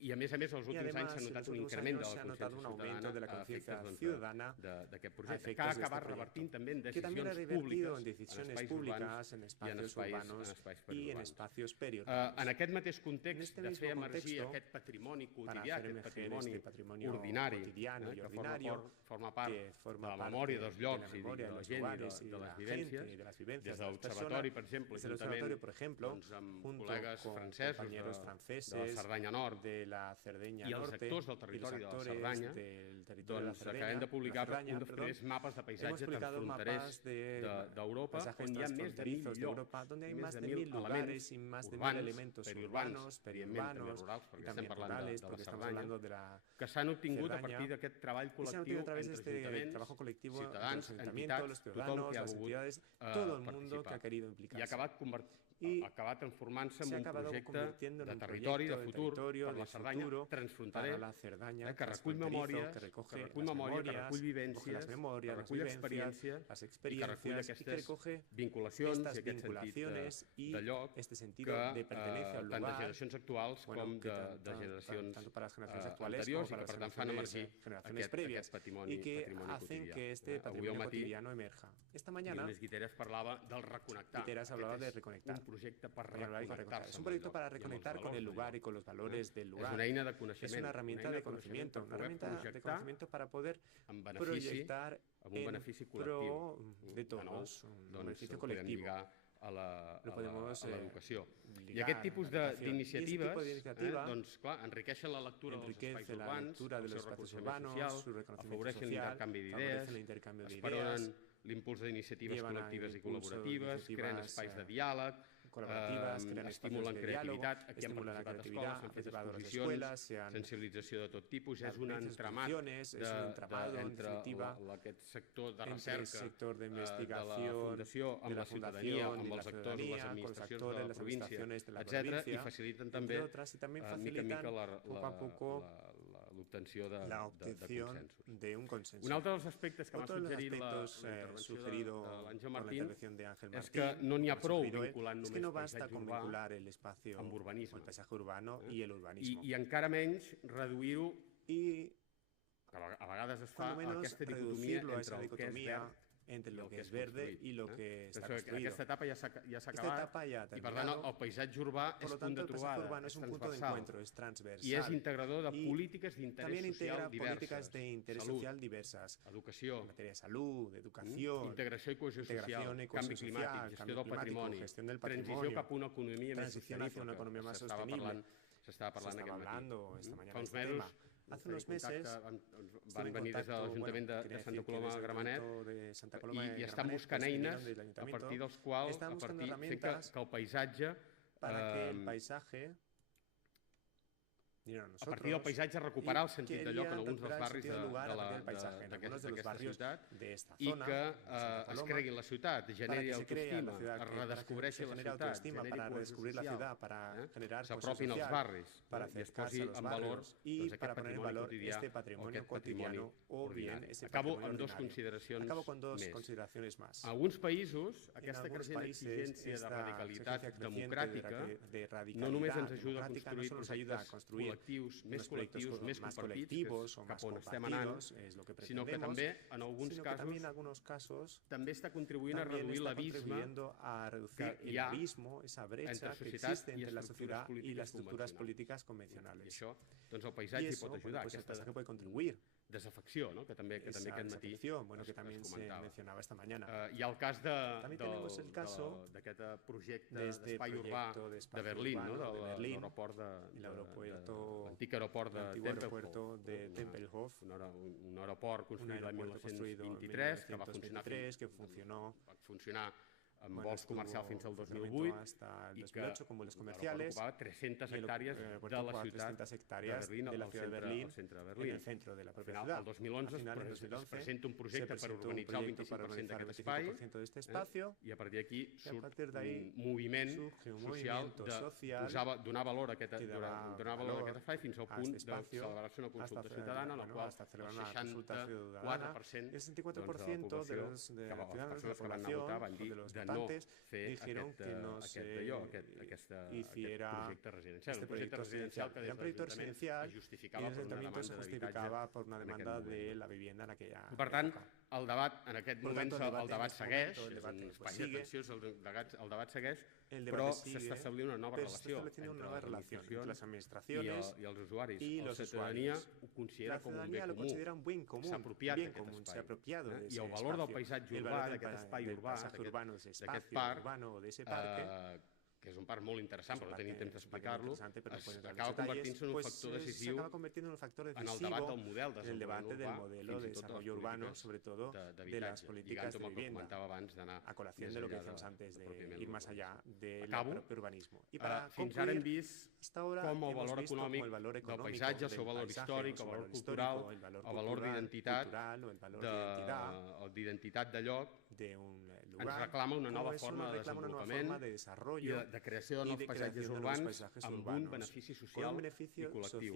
i a més els últims anys s'ha notat un increment de la consciència ciutadana d'aquest projecte, que ha acabat revertint també en decisions públiques, en espais urbans i en espais periorbans. En aquest mateix context de fer emergir aquest patrimoni quotidià, aquest patrimoni ordinari, que forma part de la memòria dels llocs i de la gent i de les vivències, des de l'Observatori, per exemple, amb col·legues francesos de la Cerdanya Nord, i els actors del territori de la Cerdanya, doncs acabem de publicar un dels primers mapes de paisatge transfronterers d'Europa, on hi ha més de 1.000 llocs, més de 1.000 elements urbans, periodment també rurals, perquè estem parlant de la Cerdanya, que s'han obtingut a partir d'aquest treball col·lectiu entre ajuntaments, ciutadans, entitats, tothom que ha volgut participar. I ha acabat transformant-se en un projecte de territori, de futur, per la Cerdanya transfronterer, que recull memòria, que recull vivències, que recull experiències i que recull aquestes vinculacions i aquest sentit de lloc que tant de generacions actuals com de generacions anteriors i que per tant fan emergir aquest patrimoni quotidià. Avui al matí Lluís Guiteras parlava del reconnectar. Un projecte per reconnectar-se. Es un proyecto para reconectar con el lugar y con los valores del lugar. És una eina de coneixement. Es una herramienta de conocimiento para poder proyectar en pro de todos, un beneficio colectivo. A l'educació. I aquest tipus d'iniciatives, doncs clar, enriqueixen la lectura dels espais urbans, el seu reconeixement social, afavoreixen l'intercanvi d'idees, esperonen l'impuls d'iniciatives col·lectives i col·laboratives, creen espais de diàleg, colaborativas, crean estimulen espacios de diálogo, creativitat, aquí han estimulan la participat creatividad, escoles, s'han han fet participado las exposicions, escuelas, se han sensibilització de tot tipus, és un diferentes entramat exposiciones, es un entramado, en entre definitiva, aquest sector de entre el recerca sector de de la investigación, Fundació amb de la la ciutadania, fundación amb y els la actors, les ciudadanía, con los administracions de actores, la las província, administraciones de la etc. provincia, I faciliten entre també otras, y también mica en facilitan mica poco a poco l'obtenció de la obtención consensos. de un consenso. Un altre dels aspectes que m'ha Otro de los suggerit aspectos l'intervenció sugerido de l'Àngel con la Martín intervención de Ángel és Martín, que no n'hi ha lo prou sugerido vinculant es que no només basta paisatge con urbà vincular el espacio amb o urbanisme. el paisaje urbano y el urbanismo. I encara menys reduir-ho, Y que a vegades es fa, cuando menos aquesta dicotomia reducirlo a entre esa el que és dicotomía verd entre i lo el que que es és verde construït, y lo que está Penso que construido. aquesta etapa ja s'ha Esta acabat etapa ya ha i per tant terminado. el paisatge urbà Por és lo punt tanto, de el paisaje trobada, urbano és es un punto de transversal encuentro, es transversal. i és integrador de y polítiques también d'interès integra social políticas diverses, de interés salut, social diversas, educació, en materia de salud, de educación, integració i cohesió social, integración y canvi cohesión climàtic, social, gestió cambio del climático, patrimoni, gestión del transició patrimonio, cap a una economia més transición hacia una sostenible, economía más que s'estava sostenible. parlant Se estaba aquest hablando matí. esta mañana Fa de uns este mesos tema. Hace unos meses van venir des de l'Ajuntament de Santa Coloma de Gramenet i estan buscant eines a partir dels quals, fent que el paisatge para que el paisaje, a partir del paisatge recuperar el sentit de lloc en alguns dels barris d'aquesta ciutat i que es cregui la ciutat, generi autoestima, es redescobreixi la ciutat, generi cohesió social, s'apropin als barris i es posi en valor aquest patrimoni quotidià, ordinari. Acabo amb dues consideracions més. En alguns països, aquesta creixent exigència de radicalitat democràtica no només ens ajuda a construir projectes col·lectius, més col·lectius, més compartits, cap on estem anant, sinó que també, en alguns casos, també està contribuint a reduir l'abisme que hi ha entre societat i estructures polítiques convencionals. I això, doncs el paisatge hi pot ajudar, aquesta desafecció, que també aquest matí es comentava. Hi ha el cas d'aquest projecte d'espai urbà de Berlín, de l'aeroport l'antic aeroport de Tempelhof, un aeroport construït el 1923 que va funcionar amb vols comercials fins al 2008 i que ocupava 300 hectàrees de la ciutat de Berlín, al centre de Berlín. Al final, el 2011 es presenta un projecte per urbanitzar el 25% d'aquest espai i a partir d'aquí surt un moviment social de donar valor a aquest espai fins al punt de celebrar-se una consulta ciutadana en la qual el 64% de la població, de les persones que van anar a votar, van dir de no fer aquest projecte residencial. Un projecte residencial que des de l'Ajuntament es justificava per una demanda d'habitatge en aquella època. Per tant, el debat, en aquest moment, el debat segueix, és un espai d'atenció, el debat segueix, però s'està establint una nova relació entre les administracions i els usuaris. La ciutadania ho considera com un bé comú, s'ha apropiat d'aquest espai. I el valor del paisatge urbà, d'aquest espai urbà, d'aquest parc, que és un parc molt interessant, però no tenim temps d'explicar-lo, acaba convertint-se en un factor decisiu en el debat del model de desenvolupament urbà, fins i tot de les polítiques d'habitatge, lligant amb el que comentava abans d'anar més enllà de pròpiament l'urbà. Fins ara hem vist com el valor econòmic del paisatge, el seu valor històric, el valor cultural, el valor d'identitat de lloc, ens reclama una nova forma de desenvolupament i de creació de nous paisatges urbans amb un benefici social i col·lectiu.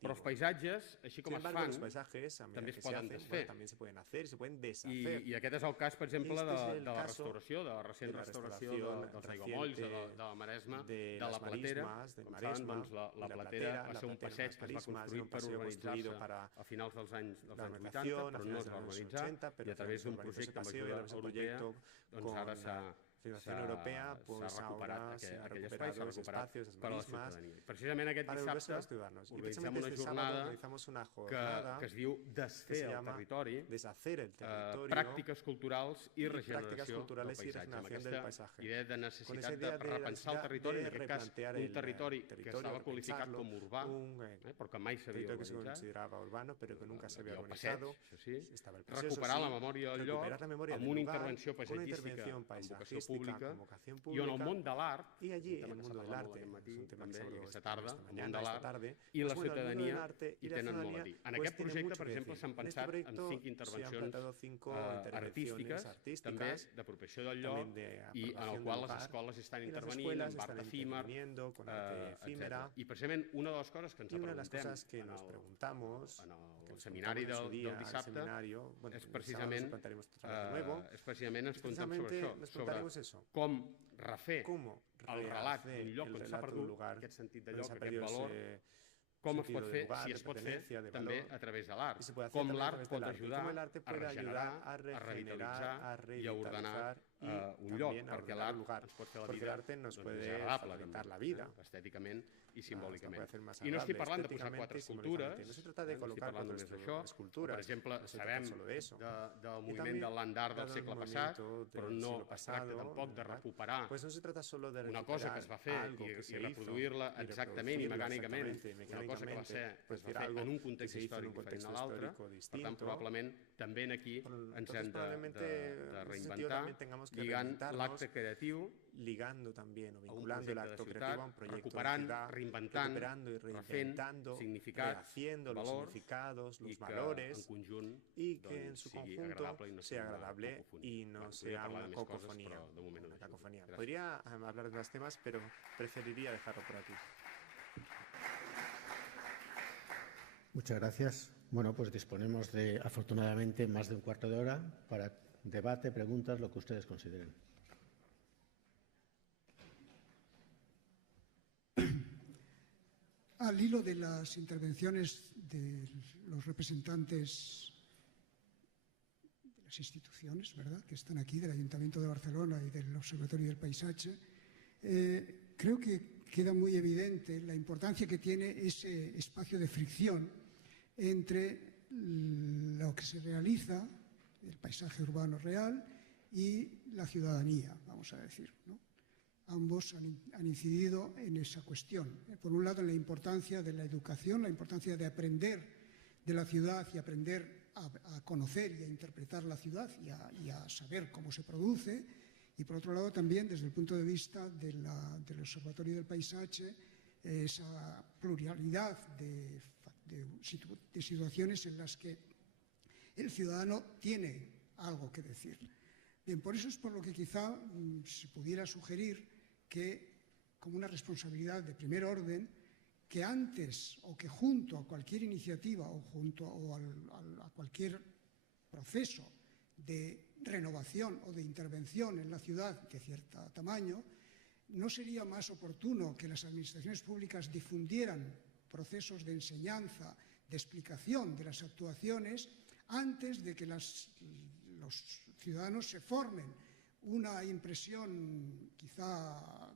Però els paisatges, així com es fan, també es poden desfer. I aquest és el cas, per exemple, de la restauració, de la recent restauració dels aiguamolls, de la Maresma, de la Platera. Com saben, doncs, la Platera va ser un passeig que es va construir per urbanitzar-se a finals dels anys 80, però no es va urbanitzar, i a través d'un projecte amb ajuda europea, doncs ara s'ha recuperat aquell espai, s'ha recuperat per a la ciutadania. Precisament aquest dissabte organitzem una jornada que es diu Desfer el territori, pràctiques culturals i regeneració del paisatge, amb aquesta idea de necessitat de repensar el territori, en aquest cas un territori que estava qualificat com urbà, però que mai s'havia urbanitzat, i el passeig, això sí, recuperar la memòria del lloc amb una intervenció paisatgística amb vocació pública i on el món de l'art, y allí un el tema que s'ha mundo del parlat molt arte, aquest matí, es un tema que també, se i habló aquesta tarda, esta el món mañana, de esta l'art tarde, i la pues bueno, el mundo del ciutadania arte y hi la tenen molt a ciudadanía, dir. En pues aquest tiene projecte, mucho per que exemple, decir. s'han En este pensat en proyecto 5 se han intervencions planteado 5 artístiques, intervenciones també artísticas, d'apropiació del lloc, también de i en el apropiación qual del les lugar, escoles estan y las intervenint escuelas amb art están efímer, interviniendo con arte efímera. etc. I precisament una de les coses que ens Y una de las preguntem cosas que nos preguntamos, en que el nos seminari preguntamos en su del día, al dissabte, seminario, bueno, és el sábado nos precisament plantearemos otra vez de nuevo, ens preguntem sobre això, nos sobre preguntaremos eso. com refer ¿Cómo el relat rehacer d'un lloc el on s'ha relato de un perdut lugar aquest sentit de donde lloc, se ha aquest perdido valor, ese com es sentido pot de fer, lugar, si de es pot fer pertenencia, de també valor, a través de l'art, y se puede hacer com también a l'art través pot del arte, y ajudar cómo el arte a puede regenerar, ayudar a a regenerar, a revitalitzar i a ordenar y un lloc, también a perquè ordenar l'art un lugar, ens pot fer la porque el vida arte nos més puede agradable, facilitar també, la vida, estèticament i simbòlicament. puede hacer más I no estic agradable parlant de posar estéticamente quatre y escultures, simbólicamente. No se trata de no estic colocar parlant cuatro només d'això, esculturas, per exemple, no se trata sabem solo de eso. del Y moviment también, del land art del dado el segle passat, movimiento però del no siglo es tracta pasado, tampoc de recuperar pues no se trata solo de una cosa que es va fer algo i que se reproduir-la hizo, y exactament i mecànicament, reproducirla una cosa que va ser, pues es va decir, fer algo en un que context se hizo en històric un diferent contexto a l'altre, histórico per tant, distinto. probablement també aquí ens Entonces, hem de probablemente, en ese sentido, reinventar, también tengamos que lligant reinventarnos, l'acte creatiu ligando también o a un vinculando el projecte de acto ciutat, creativo a un proyecto recuperant, de ciudad, reinventant, recuperando y refent reinventando, significats, rehaciendo los valors, significados, i los que valores, en conjunt y que en su sigui conjunto agradable i no sea sigui una agradable cacofonia. y no Podria sea parlar de una més coses, cacofonía. però de moment ho Una deixo aquí. cacofonía. Gràcies. Podría hablar de más temas, pero preferiría dejarlo por aquí. Muchas gracias. Bueno, pues disponemos de, afortunadamente, más de un cuarto de hora para debate, preguntas, lo que ustedes consideren. Al hilo de las intervenciones de los representantes de las instituciones, ¿verdad?, que están aquí, del Ayuntamiento de Barcelona y del Observatorio del Paisaje, creo que queda muy evidente la importancia que tiene ese espacio de fricción entre lo que se realiza, el paisaje urbano real, y la ciudadanía, vamos a decir, ¿no? Ambos han incidido en esa cuestión. Por un lado, en la importancia de la educación, la importancia de aprender de la ciudad y aprender a conocer y a interpretar la ciudad y a saber cómo se produce. Y por otro lado, también desde el punto de vista del Observatorio del Paisaje, esa pluralidad de situaciones en las que el ciudadano tiene algo que decir. Bien, por eso es por lo que quizá se pudiera sugerir que, como una responsabilidad de primer orden, que antes o que junto a cualquier iniciativa o a cualquier proceso de renovación o de intervención en la ciudad de cierto tamaño, ¿no sería más oportuno que las administraciones públicas difundieran procesos de enseñanza, de explicación de las actuaciones antes de que los ciudadanos se formen una impresión quizá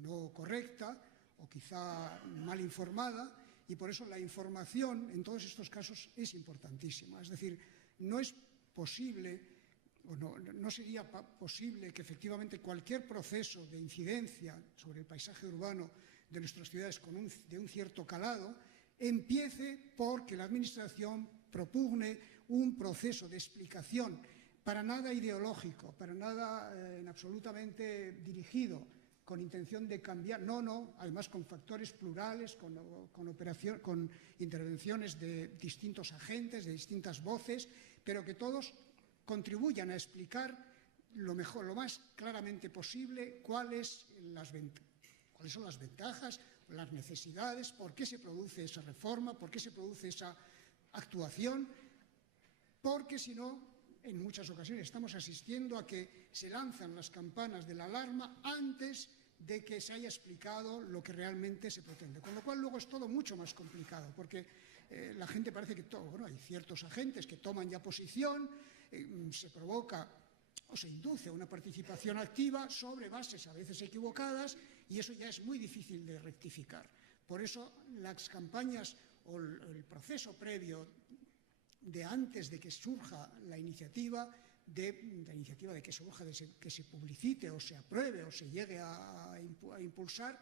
no correcta o quizá mal informada? Y por eso la información en todos estos casos es importantísima. Es decir, no es posible o no sería posible que efectivamente cualquier proceso de incidencia sobre el paisaje urbano de nuestras ciudades de un cierto calado empiece porque la Administración propugne un proceso de explicación para nada ideológico, para nada absolutamente dirigido con intención de cambiar, no, además con factores plurales, con intervenciones de distintos agentes, de distintas voces, pero que todos contribuyan a explicar lo más claramente posible cuáles son las ventajas, las necesidades, por qué se produce esa reforma, por qué se produce esa actuación, porque si no, en muchas ocasiones estamos asistiendo a que se lanzan las campanas de la alarma antes de que se haya explicado lo que realmente se pretende. Con lo cual luego es todo mucho más complicado, porque la gente parece que hay ciertos agentes que toman ya posición, se provoca o se induce a una participación activa sobre bases a veces equivocadas y eso ya es muy difícil de rectificar. Por eso las campañas o el proceso previo de antes de que surja la iniciativa, de que se publicite o se apruebe o se llegue a impulsar,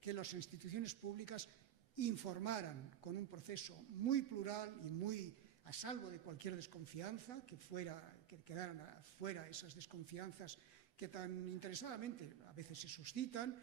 que las instituciones públicas informaran con un proceso muy plural y muy a salvo de cualquier desconfianza, que quedaran fuera esas desconfianzas que tan interesadamente a veces se suscitan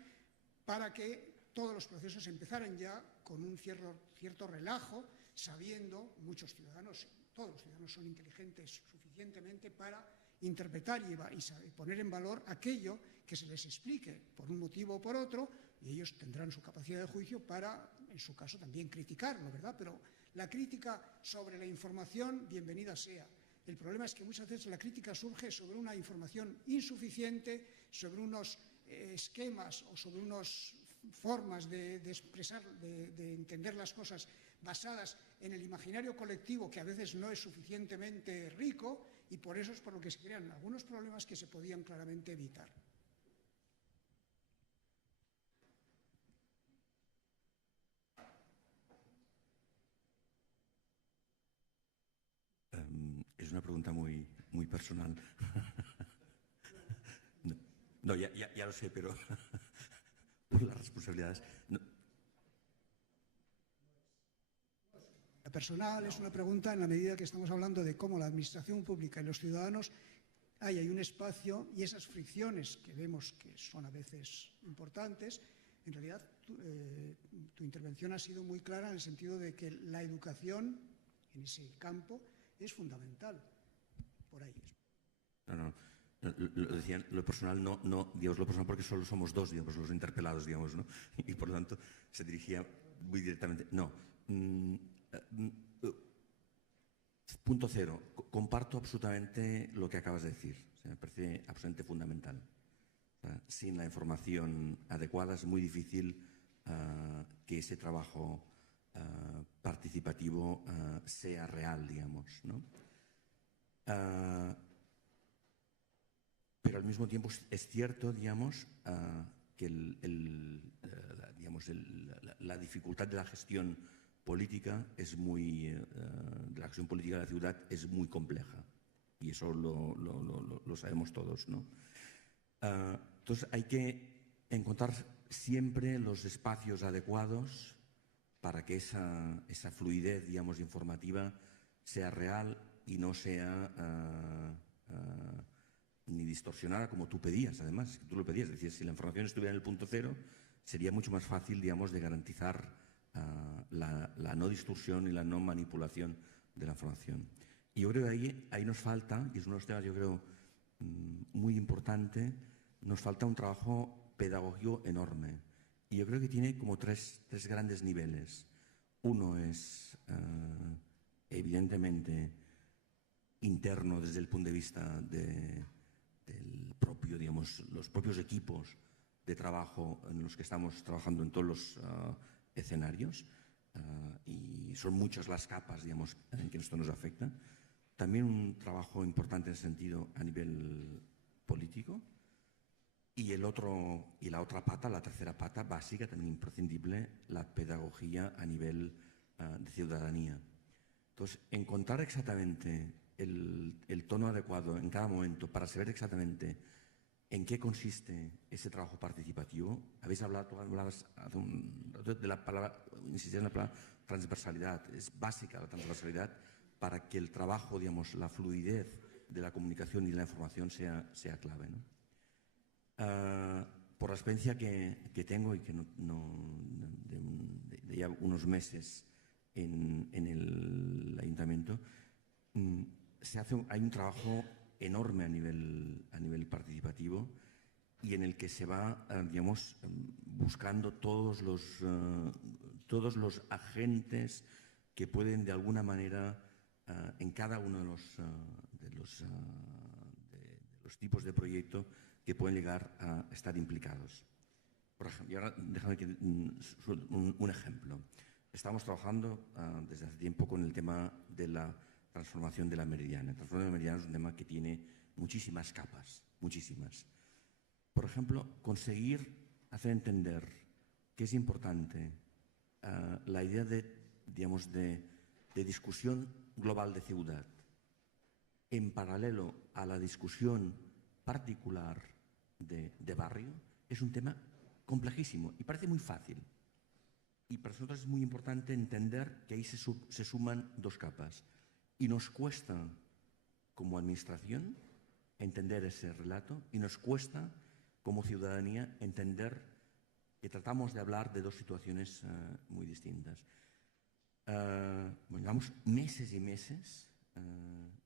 para que todos los procesos empezaran ya con un cierto relajo, sabiendo muchos ciudadanos, todos los ciudadanos son inteligentes suficientemente para interpretar y poner en valor aquello que se les explique por un motivo o por otro, y ellos tendrán su capacidad de juicio para, en su caso, también criticarlo, ¿verdad? Pero la crítica sobre la información, bienvenida sea. El problema es que muchas veces la crítica surge sobre una información insuficiente, sobre unos esquemas o sobre unas formas de expresar, de entender las cosas basadas en el imaginario colectivo, que a veces no es suficientemente rico, y por eso es por lo que se crean algunos problemas que se podían claramente evitar. Es una pregunta muy personal. No, ya lo sé, pero por las responsabilidades. No. La personal es una pregunta en la medida que estamos hablando de cómo la administración pública y los ciudadanos hay un espacio, y esas fricciones que vemos que son a veces importantes. En realidad, tu intervención ha sido muy clara en el sentido de que la educación en ese campo es fundamental. Por ahí es. No. Lo decía, lo personal no, digamos, lo personal porque solo somos dos, digamos, los interpelados, digamos, ¿no? Y por lo tanto se dirigía muy directamente. No. Punto cero. Comparto absolutamente lo que acabas de decir. O sea, me parece absolutamente fundamental. O sea, sin la información adecuada es muy difícil que ese trabajo participativo sea real, digamos, ¿no? Pero al mismo tiempo es cierto, digamos, que la dificultad de la gestión política de la gestión política de la ciudad es muy compleja, y eso lo sabemos todos, ¿no? Entonces hay que encontrar siempre los espacios adecuados para que esa fluidez, digamos, informativa sea real y no sea ni distorsionada, como tú pedías, además, tú lo pedías. Es decir, si la información estuviera en el punto cero, sería mucho más fácil, digamos, de garantizar la no distorsión y la no manipulación de la información. Y yo creo que ahí nos falta, y es uno de los temas, yo creo, muy importante, nos falta un trabajo pedagógico enorme. Y yo creo que tiene como tres grandes niveles. Uno es, evidentemente, interno desde el punto de vista del propio, digamos, los propios equipos de trabajo en los que estamos trabajando en todos los escenarios, y son muchas las capas, digamos, en que esto nos afecta. También un trabajo importante en ese sentido a nivel político. Y la otra pata, la tercera pata básica, también imprescindible, la pedagogía a nivel de ciudadanía. Entonces, encontrar exactamente el tono adecuado en cada momento para saber exactamente en qué consiste ese trabajo participativo. Habéis hablado, tú hablabas de la palabra, insistías en la palabra transversalidad. Es básica la transversalidad para que el trabajo, digamos, la fluidez de la comunicación y de la información sea clave, ¿no? Por la experiencia que tengo y que de ya unos meses en el ayuntamiento, hay un trabajo enorme a nivel participativo, y en el que se va, digamos, buscando todos los agentes que pueden de alguna manera en cada uno de los tipos de proyecto que pueden llegar a estar implicados. Por ejemplo, y ahora déjame un ejemplo. Estamos trabajando desde hace tiempo con el tema de la transformación de la Meridiana. La transformación de la Meridiana es un tema que tiene muchísimas capas, muchísimas. Por ejemplo, conseguir hacer entender que es importante la idea de discusión global de ciudad en paralelo a la discusión particular de barrio, es un tema complejísimo y parece muy fácil. Y para nosotros es muy importante entender que ahí se suman dos capas. Y nos cuesta, como administración, entender ese relato y nos cuesta, como ciudadanía, entender que tratamos de hablar de dos situaciones muy distintas. Llevamos meses y meses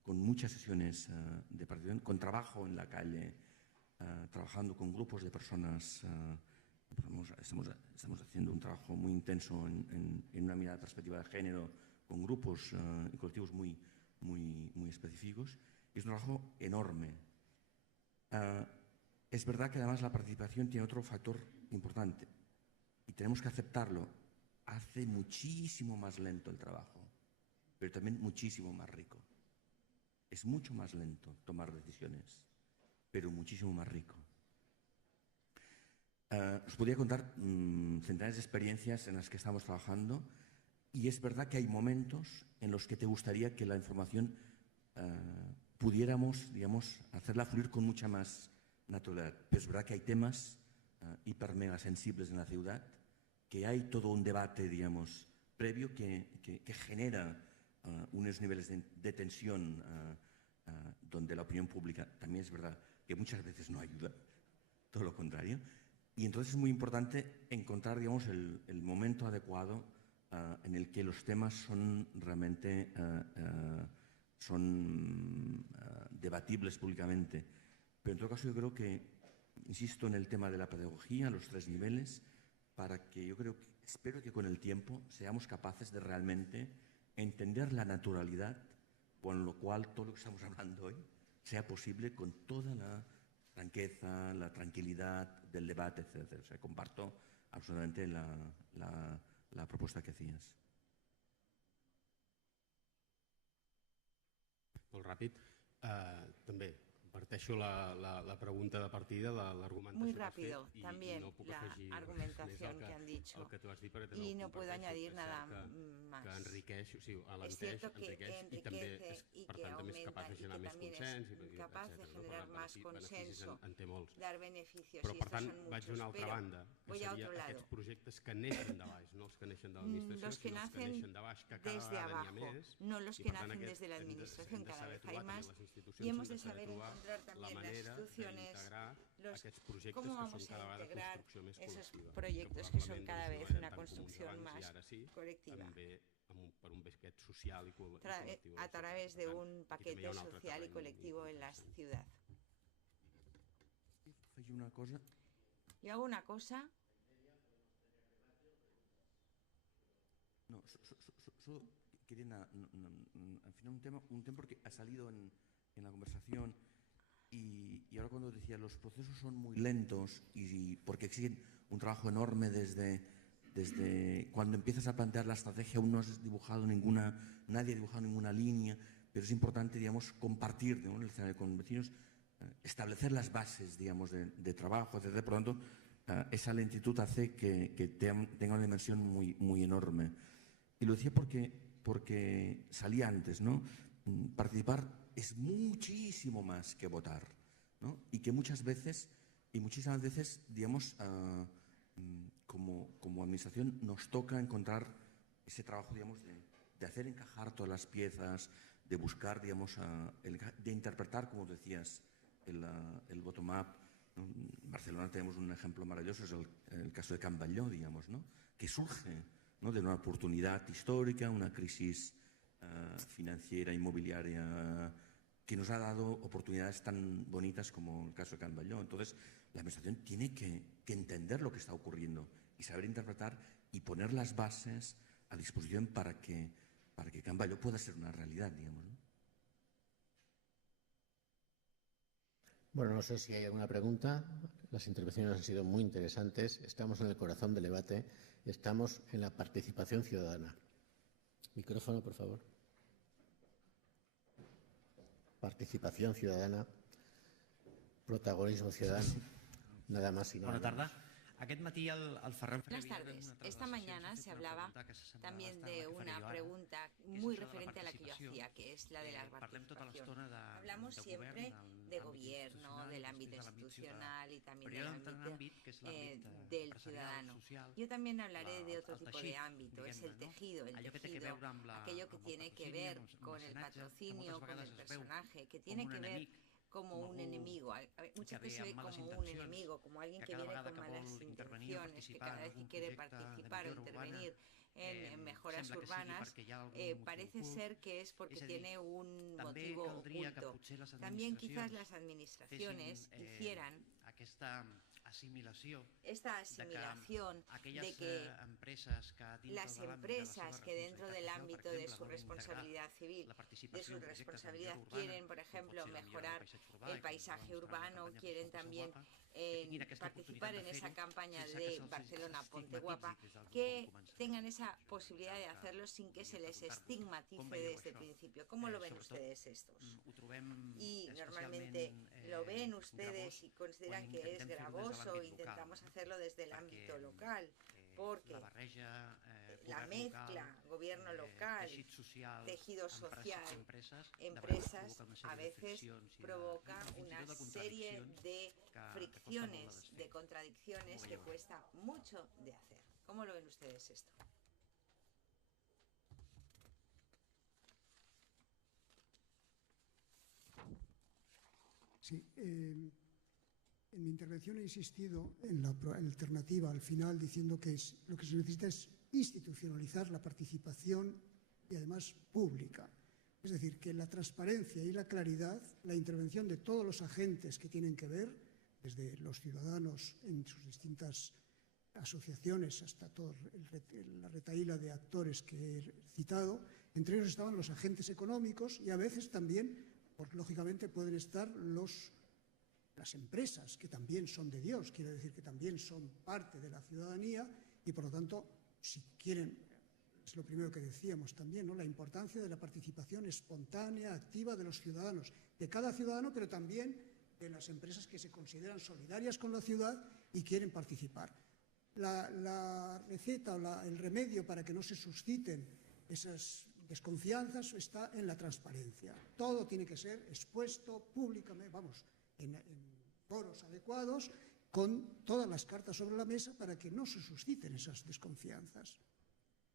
con muchas sesiones de participación, con trabajo en la calle, trabajando con grupos de personas. Estamos haciendo un trabajo muy intenso en una mirada de perspectiva de género, con grupos y colectivos muy específicos. Y es un trabajo enorme. Es verdad que además la participación tiene otro factor importante y tenemos que aceptarlo. Hace muchísimo más lento el trabajo, pero también muchísimo más rico. Es mucho más lento tomar decisiones, pero muchísimo más rico. Os podría contar centenares de experiencias en las que estamos trabajando y es verdad que hay momentos en los que te gustaría que la información pudiéramos, digamos, hacerla fluir con mucha más naturalidad. Pero es verdad que hay temas hiper mega sensibles en la ciudad, que hay todo un debate, digamos, previo que genera unos niveles de tensión donde la opinión pública también es verdad que muchas veces no ayuda, todo lo contrario. Y entonces es muy importante encontrar, digamos, el momento adecuado en el que los temas son realmente debatibles públicamente. Pero en todo caso yo creo que, insisto en el tema de la pedagogía, los 3 niveles, para que espero que con el tiempo seamos capaces de realmente entender la naturalidad, con lo cual todo lo que estamos hablando hoy sea posible con toda la franqueza, la tranquilidad del debate, etc. O sea, comparto absolutamente la propuesta que hacías. Molt ràpid. També comparteixo la pregunta de partida, l'argumentació. Muy rápido, también la argumentación que han dicho. Y no puedo añadir nada más. Es cierto que enriquece y que aumenta y que también es capaz de generar más consenso, dar beneficios, y estos son muchos. Pero voy a otro lado. Aquests projectes que neixen de baix, no els que neixen de l'administració, los que nacen de baix, que desde abajo, no los que nacen desde la administración, cada vez hay más, y hemos de saber encontrar también las instituciones, cómo vamos a integrar esos proyectos que son cada vez una construcción más colectiva a través de un paquete social y colectivo en la ciudad. Yo hago una cosa. No, solo quería al final un tema porque ha salido en la conversación y ahora cuando decía los procesos son muy lentos y porque exigen un trabajo enorme desde cuando empiezas a plantear la estrategia aún no has dibujado nadie ha dibujado ninguna línea, pero es importante, digamos, compartir, ¿no?, en el escenario con vecinos, establecer las bases, digamos, de trabajo, etc. Por lo tanto, esa lentitud hace que tenga una dimensión muy enorme. Y lo decía porque salía antes, ¿no? Participar es muchísimo más que votar, ¿no? Y que muchísimas veces, digamos, como administración nos toca encontrar ese trabajo, digamos, de hacer encajar todas las piezas, de buscar, digamos, de interpretar, como decías, el bottom-up. En Barcelona tenemos un ejemplo maravilloso, es el caso de Can Batlló, digamos, ¿no?, que surge, ¿no?, de una oportunidad histórica, una crisis financiera, inmobiliaria, que nos ha dado oportunidades tan bonitas como el caso de Can Batlló. Entonces, la administración tiene que entender lo que está ocurriendo y saber interpretar y poner las bases a disposición para que Can Batlló pueda ser una realidad, digamos, ¿no? Bueno, no sé si hay alguna pregunta. Las intervenciones han sido muy interesantes. Estamos en el corazón del debate. Estamos en la participación ciudadana. Micrófono, por favor. Participación ciudadana, protagonismo ciudadano, nada más y nada menos. Bona tarda. Aquest matí el Ferran Buenas tardes. Esta mañana se hablaba también de una pregunta muy referente a la que yo hacía, que es la de la participación. Hablamos siempre de gobierno, del ámbito institucional y también del ámbito del ciudadano. Yo también hablaré de otro tipo de ámbito, es el tejido, aquello que tiene que ver con el patrocinio, con el personaje, que tiene que ver como un enemigo. Muchas veces se ve como un enemigo, como alguien que viene con malas intenciones, que cada vez que quiere participar o intervenir en mejoras urbanas, parece ser que es porque tiene un motivo oculto. También quizás las administraciones hicieran esta asimilación de que las empresas que dentro del ámbito de su responsabilidad civil, de su responsabilidad, quieren, por ejemplo, mejorar el paisaje urbano, quieren también participar en esa campaña de Barcelona Ponte Guapa, que tengan esa posibilidad de hacerlo sin que se les estigmatice desde el principio. ¿Cómo lo ven ustedes estos? Y normalmente lo ven ustedes y consideran que es gravoso, intentamos hacerlo desde el ámbito local, porque la mezcla gobierno local, tejido social, empresas, a veces provoca una serie de fricciones, de contradicciones que cuesta mucho de hacer. ¿Cómo lo ven ustedes esto? Sí, en mi intervención he insistido en la alternativa al final, diciendo que lo que se necesita es institucionalizar la participación y además pública. Es decir, que la transparencia y la claridad, la intervención de todos los agentes que tienen que ver, desde los ciudadanos en sus distintas asociaciones hasta toda la retahíla de actores que he citado, entre ellos estaban los agentes económicos y a veces también, porque lógicamente pueden estar las empresas, que también son de Dios, quiere decir que también son parte de la ciudadanía y por lo tanto, si quieren, es lo primero que decíamos también, ¿no? La importancia de la participación espontánea, activa de los ciudadanos, de cada ciudadano, pero también de las empresas que se consideran solidarias con la ciudad y quieren participar. La receta o el remedio para que no se susciten esas desconfianzas está en la transparencia. Todo tiene que ser expuesto públicamente, en foros adecuados, con todas las cartas sobre la mesa para que no se susciten esas desconfianzas.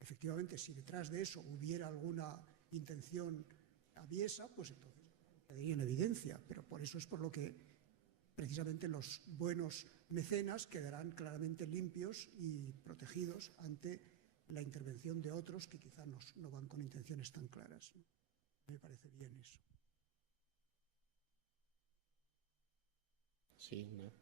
Efectivamente, si detrás de eso hubiera alguna intención aviesa, pues entonces quedaría en evidencia, pero por eso es por lo que precisamente los buenos mecenas quedarán claramente limpios y protegidos ante la intervención de otros que quizá no van con intenciones tan claras. Me parece bien eso. Sí, no.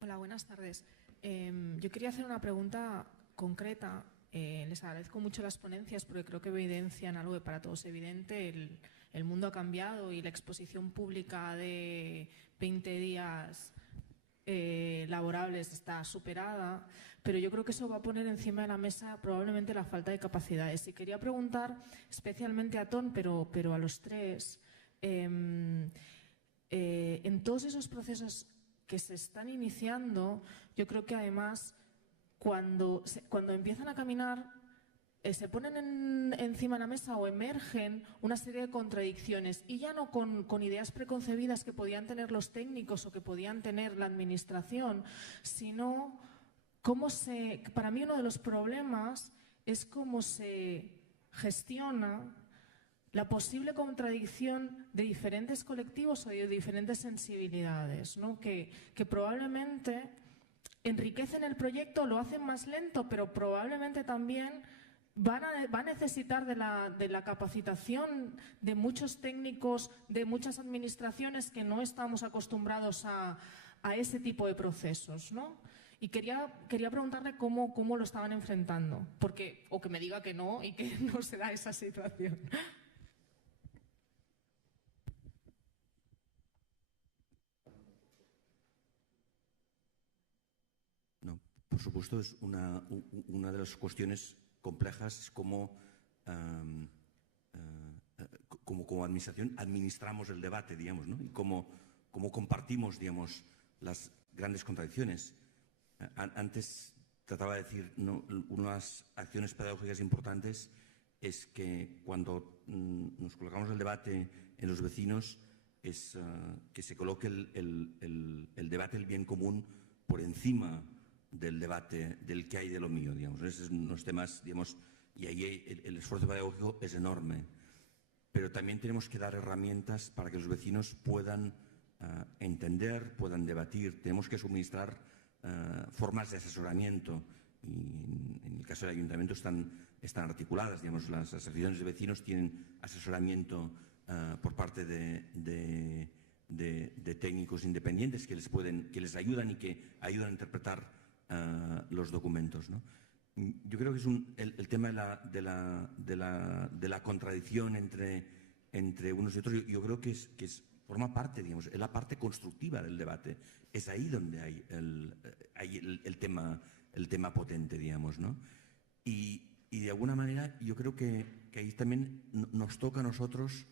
Hola, buenas tardes. Yo quería hacer una pregunta concreta. Les agradezco mucho las ponencias porque creo que evidencian algo que para todos es evidente. El mundo ha cambiado y la exposición pública de 20 días laborables está superada, pero yo creo que eso va a poner encima de la mesa probablemente la falta de capacidades. Y quería preguntar especialmente a Ton, pero a los tres, en todos esos procesos que se están iniciando, yo creo que además cuando empiezan a caminar se ponen encima de la mesa o emergen una serie de contradicciones y ya no con ideas preconcebidas que podían tener los técnicos o que podían tener la administración, sino para mí uno de los problemas es cómo se gestiona la posible contradicción de diferentes colectivos o de diferentes sensibilidades, ¿no? que probablemente enriquecen el proyecto, lo hacen más lento, pero probablemente también va a necesitar de la capacitación de muchos técnicos, de muchas administraciones que no estamos acostumbrados a ese tipo de procesos, ¿no? Y quería preguntarle cómo lo estaban enfrentando, o que me diga que no y que no se da esa situación. No, por supuesto, es una de las cuestiones complejas es cómo como administración administramos el debate, digamos, ¿no? Y cómo compartimos, digamos, las grandes contradicciones. Antes trataba de decir, ¿no? Unas acciones pedagógicas importantes es que cuando nos colocamos el debate en los vecinos es que se coloque el debate, el bien común, por encima del debate del qué hay de lo mío, digamos. Esos son los temas, digamos, y ahí el esfuerzo pedagógico es enorme. Pero también tenemos que dar herramientas para que los vecinos puedan entender, puedan debatir. Tenemos que suministrar formas de asesoramiento. Y en el caso del ayuntamiento están articuladas. Digamos, las asociaciones de vecinos tienen asesoramiento por parte de técnicos independientes que les ayudan y que ayudan a interpretar los documentos, ¿no? Yo creo que es el tema de la contradicción entre unos y otros. Yo creo que forma parte, digamos, es la parte constructiva del debate. Es ahí donde hay el tema potente, digamos, ¿no? Y de alguna manera yo creo que ahí también nos toca a nosotros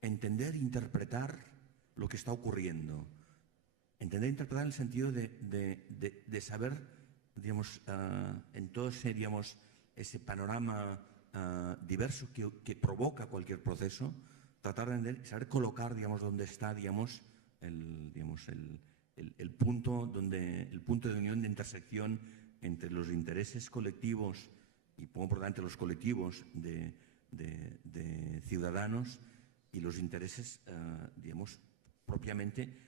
entender e interpretar lo que está ocurriendo. Entender e interpretar en el sentido de saber, digamos, en todo ese panorama diverso que provoca cualquier proceso, tratar de entender, saber colocar, digamos, dónde está, digamos, el punto de unión, de intersección entre los intereses colectivos, y pongo por delante los colectivos de ciudadanos y los intereses, digamos, propiamente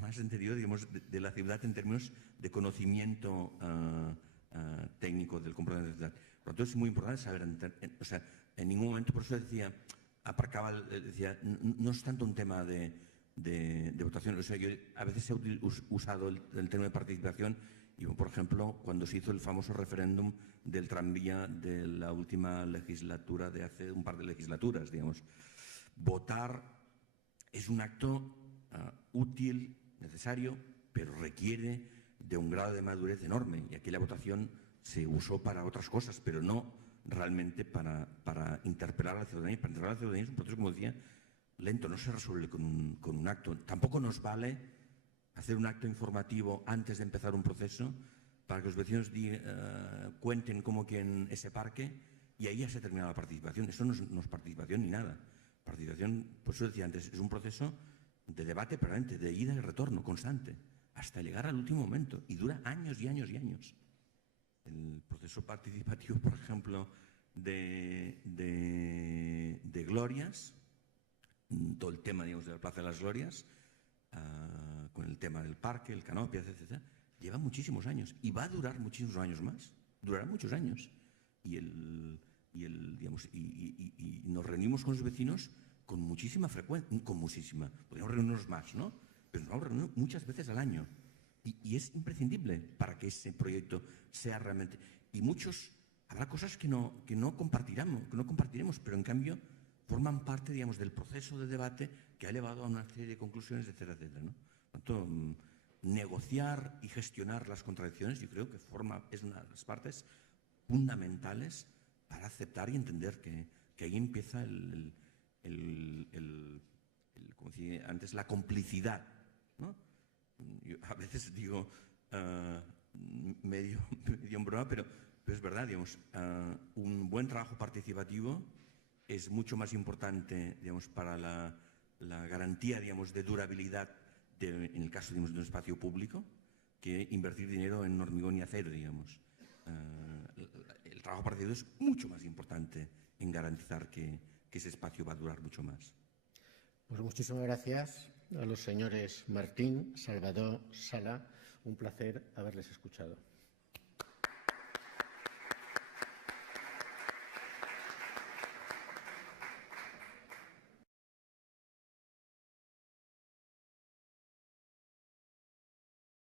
más entendido, digamos, de la ciudad en términos de conocimiento técnico del comportamiento de la ciudad. Por lo tanto, es muy importante saber, o sea, en ningún momento, por eso decía, no es tanto un tema de votación. O sea, yo a veces he usado el término de participación. Y, por ejemplo, cuando se hizo el famoso referéndum del tranvía de la última legislatura, de hace un par de legislaturas, digamos, votar es un acto útil, necesario, pero requiere de un grado de madurez enorme. Y aquí la votación se usó para otras cosas, pero no realmente para interpelar a la ciudadanía. Para interpelar a la ciudadanía es un proceso, como decía, lento, no se resuelve con un acto. Tampoco nos vale hacer un acto informativo antes de empezar un proceso para que los vecinos cuenten cómo quieren ese parque y ahí ya se termina la participación. Eso no es participación ni nada. Participación, por eso decía antes, es un proceso de debate permanente, de ida y retorno constante, hasta llegar al último momento, y dura años y años y años. El proceso participativo, por ejemplo, de Glorias, todo el tema, digamos, de la Plaza de las Glorias, con el tema del parque, el Canopias, etc., lleva muchísimos años y va a durar muchísimos años más. Durará muchos años. Y nos reunimos con los vecinos con muchísima frecuencia, podríamos reunirnos más, ¿no? Pero nos vamos a reunir muchas veces al año. Y es imprescindible para que ese proyecto sea realmente. Y habrá cosas que no compartiremos, pero en cambio forman parte, digamos, del proceso de debate que ha llevado a una serie de conclusiones, etcétera, etcétera, ¿no? Por tanto, negociar y gestionar las contradicciones, yo creo que es una de las partes fundamentales para aceptar y entender que ahí empieza como decía antes, la complicidad, ¿no? Yo a veces digo medio en broma, pero es verdad, digamos, un buen trabajo participativo es mucho más importante, digamos, para la garantía, digamos, de durabilidad en el caso, digamos, de un espacio público, que invertir dinero en hormigón y acero, digamos. El trabajo participativo es mucho más importante en garantizar que ese espacio va a durar mucho más. Pues muchísimas gracias a los señores Martín, Salvador, Sala. Un placer haberles escuchado.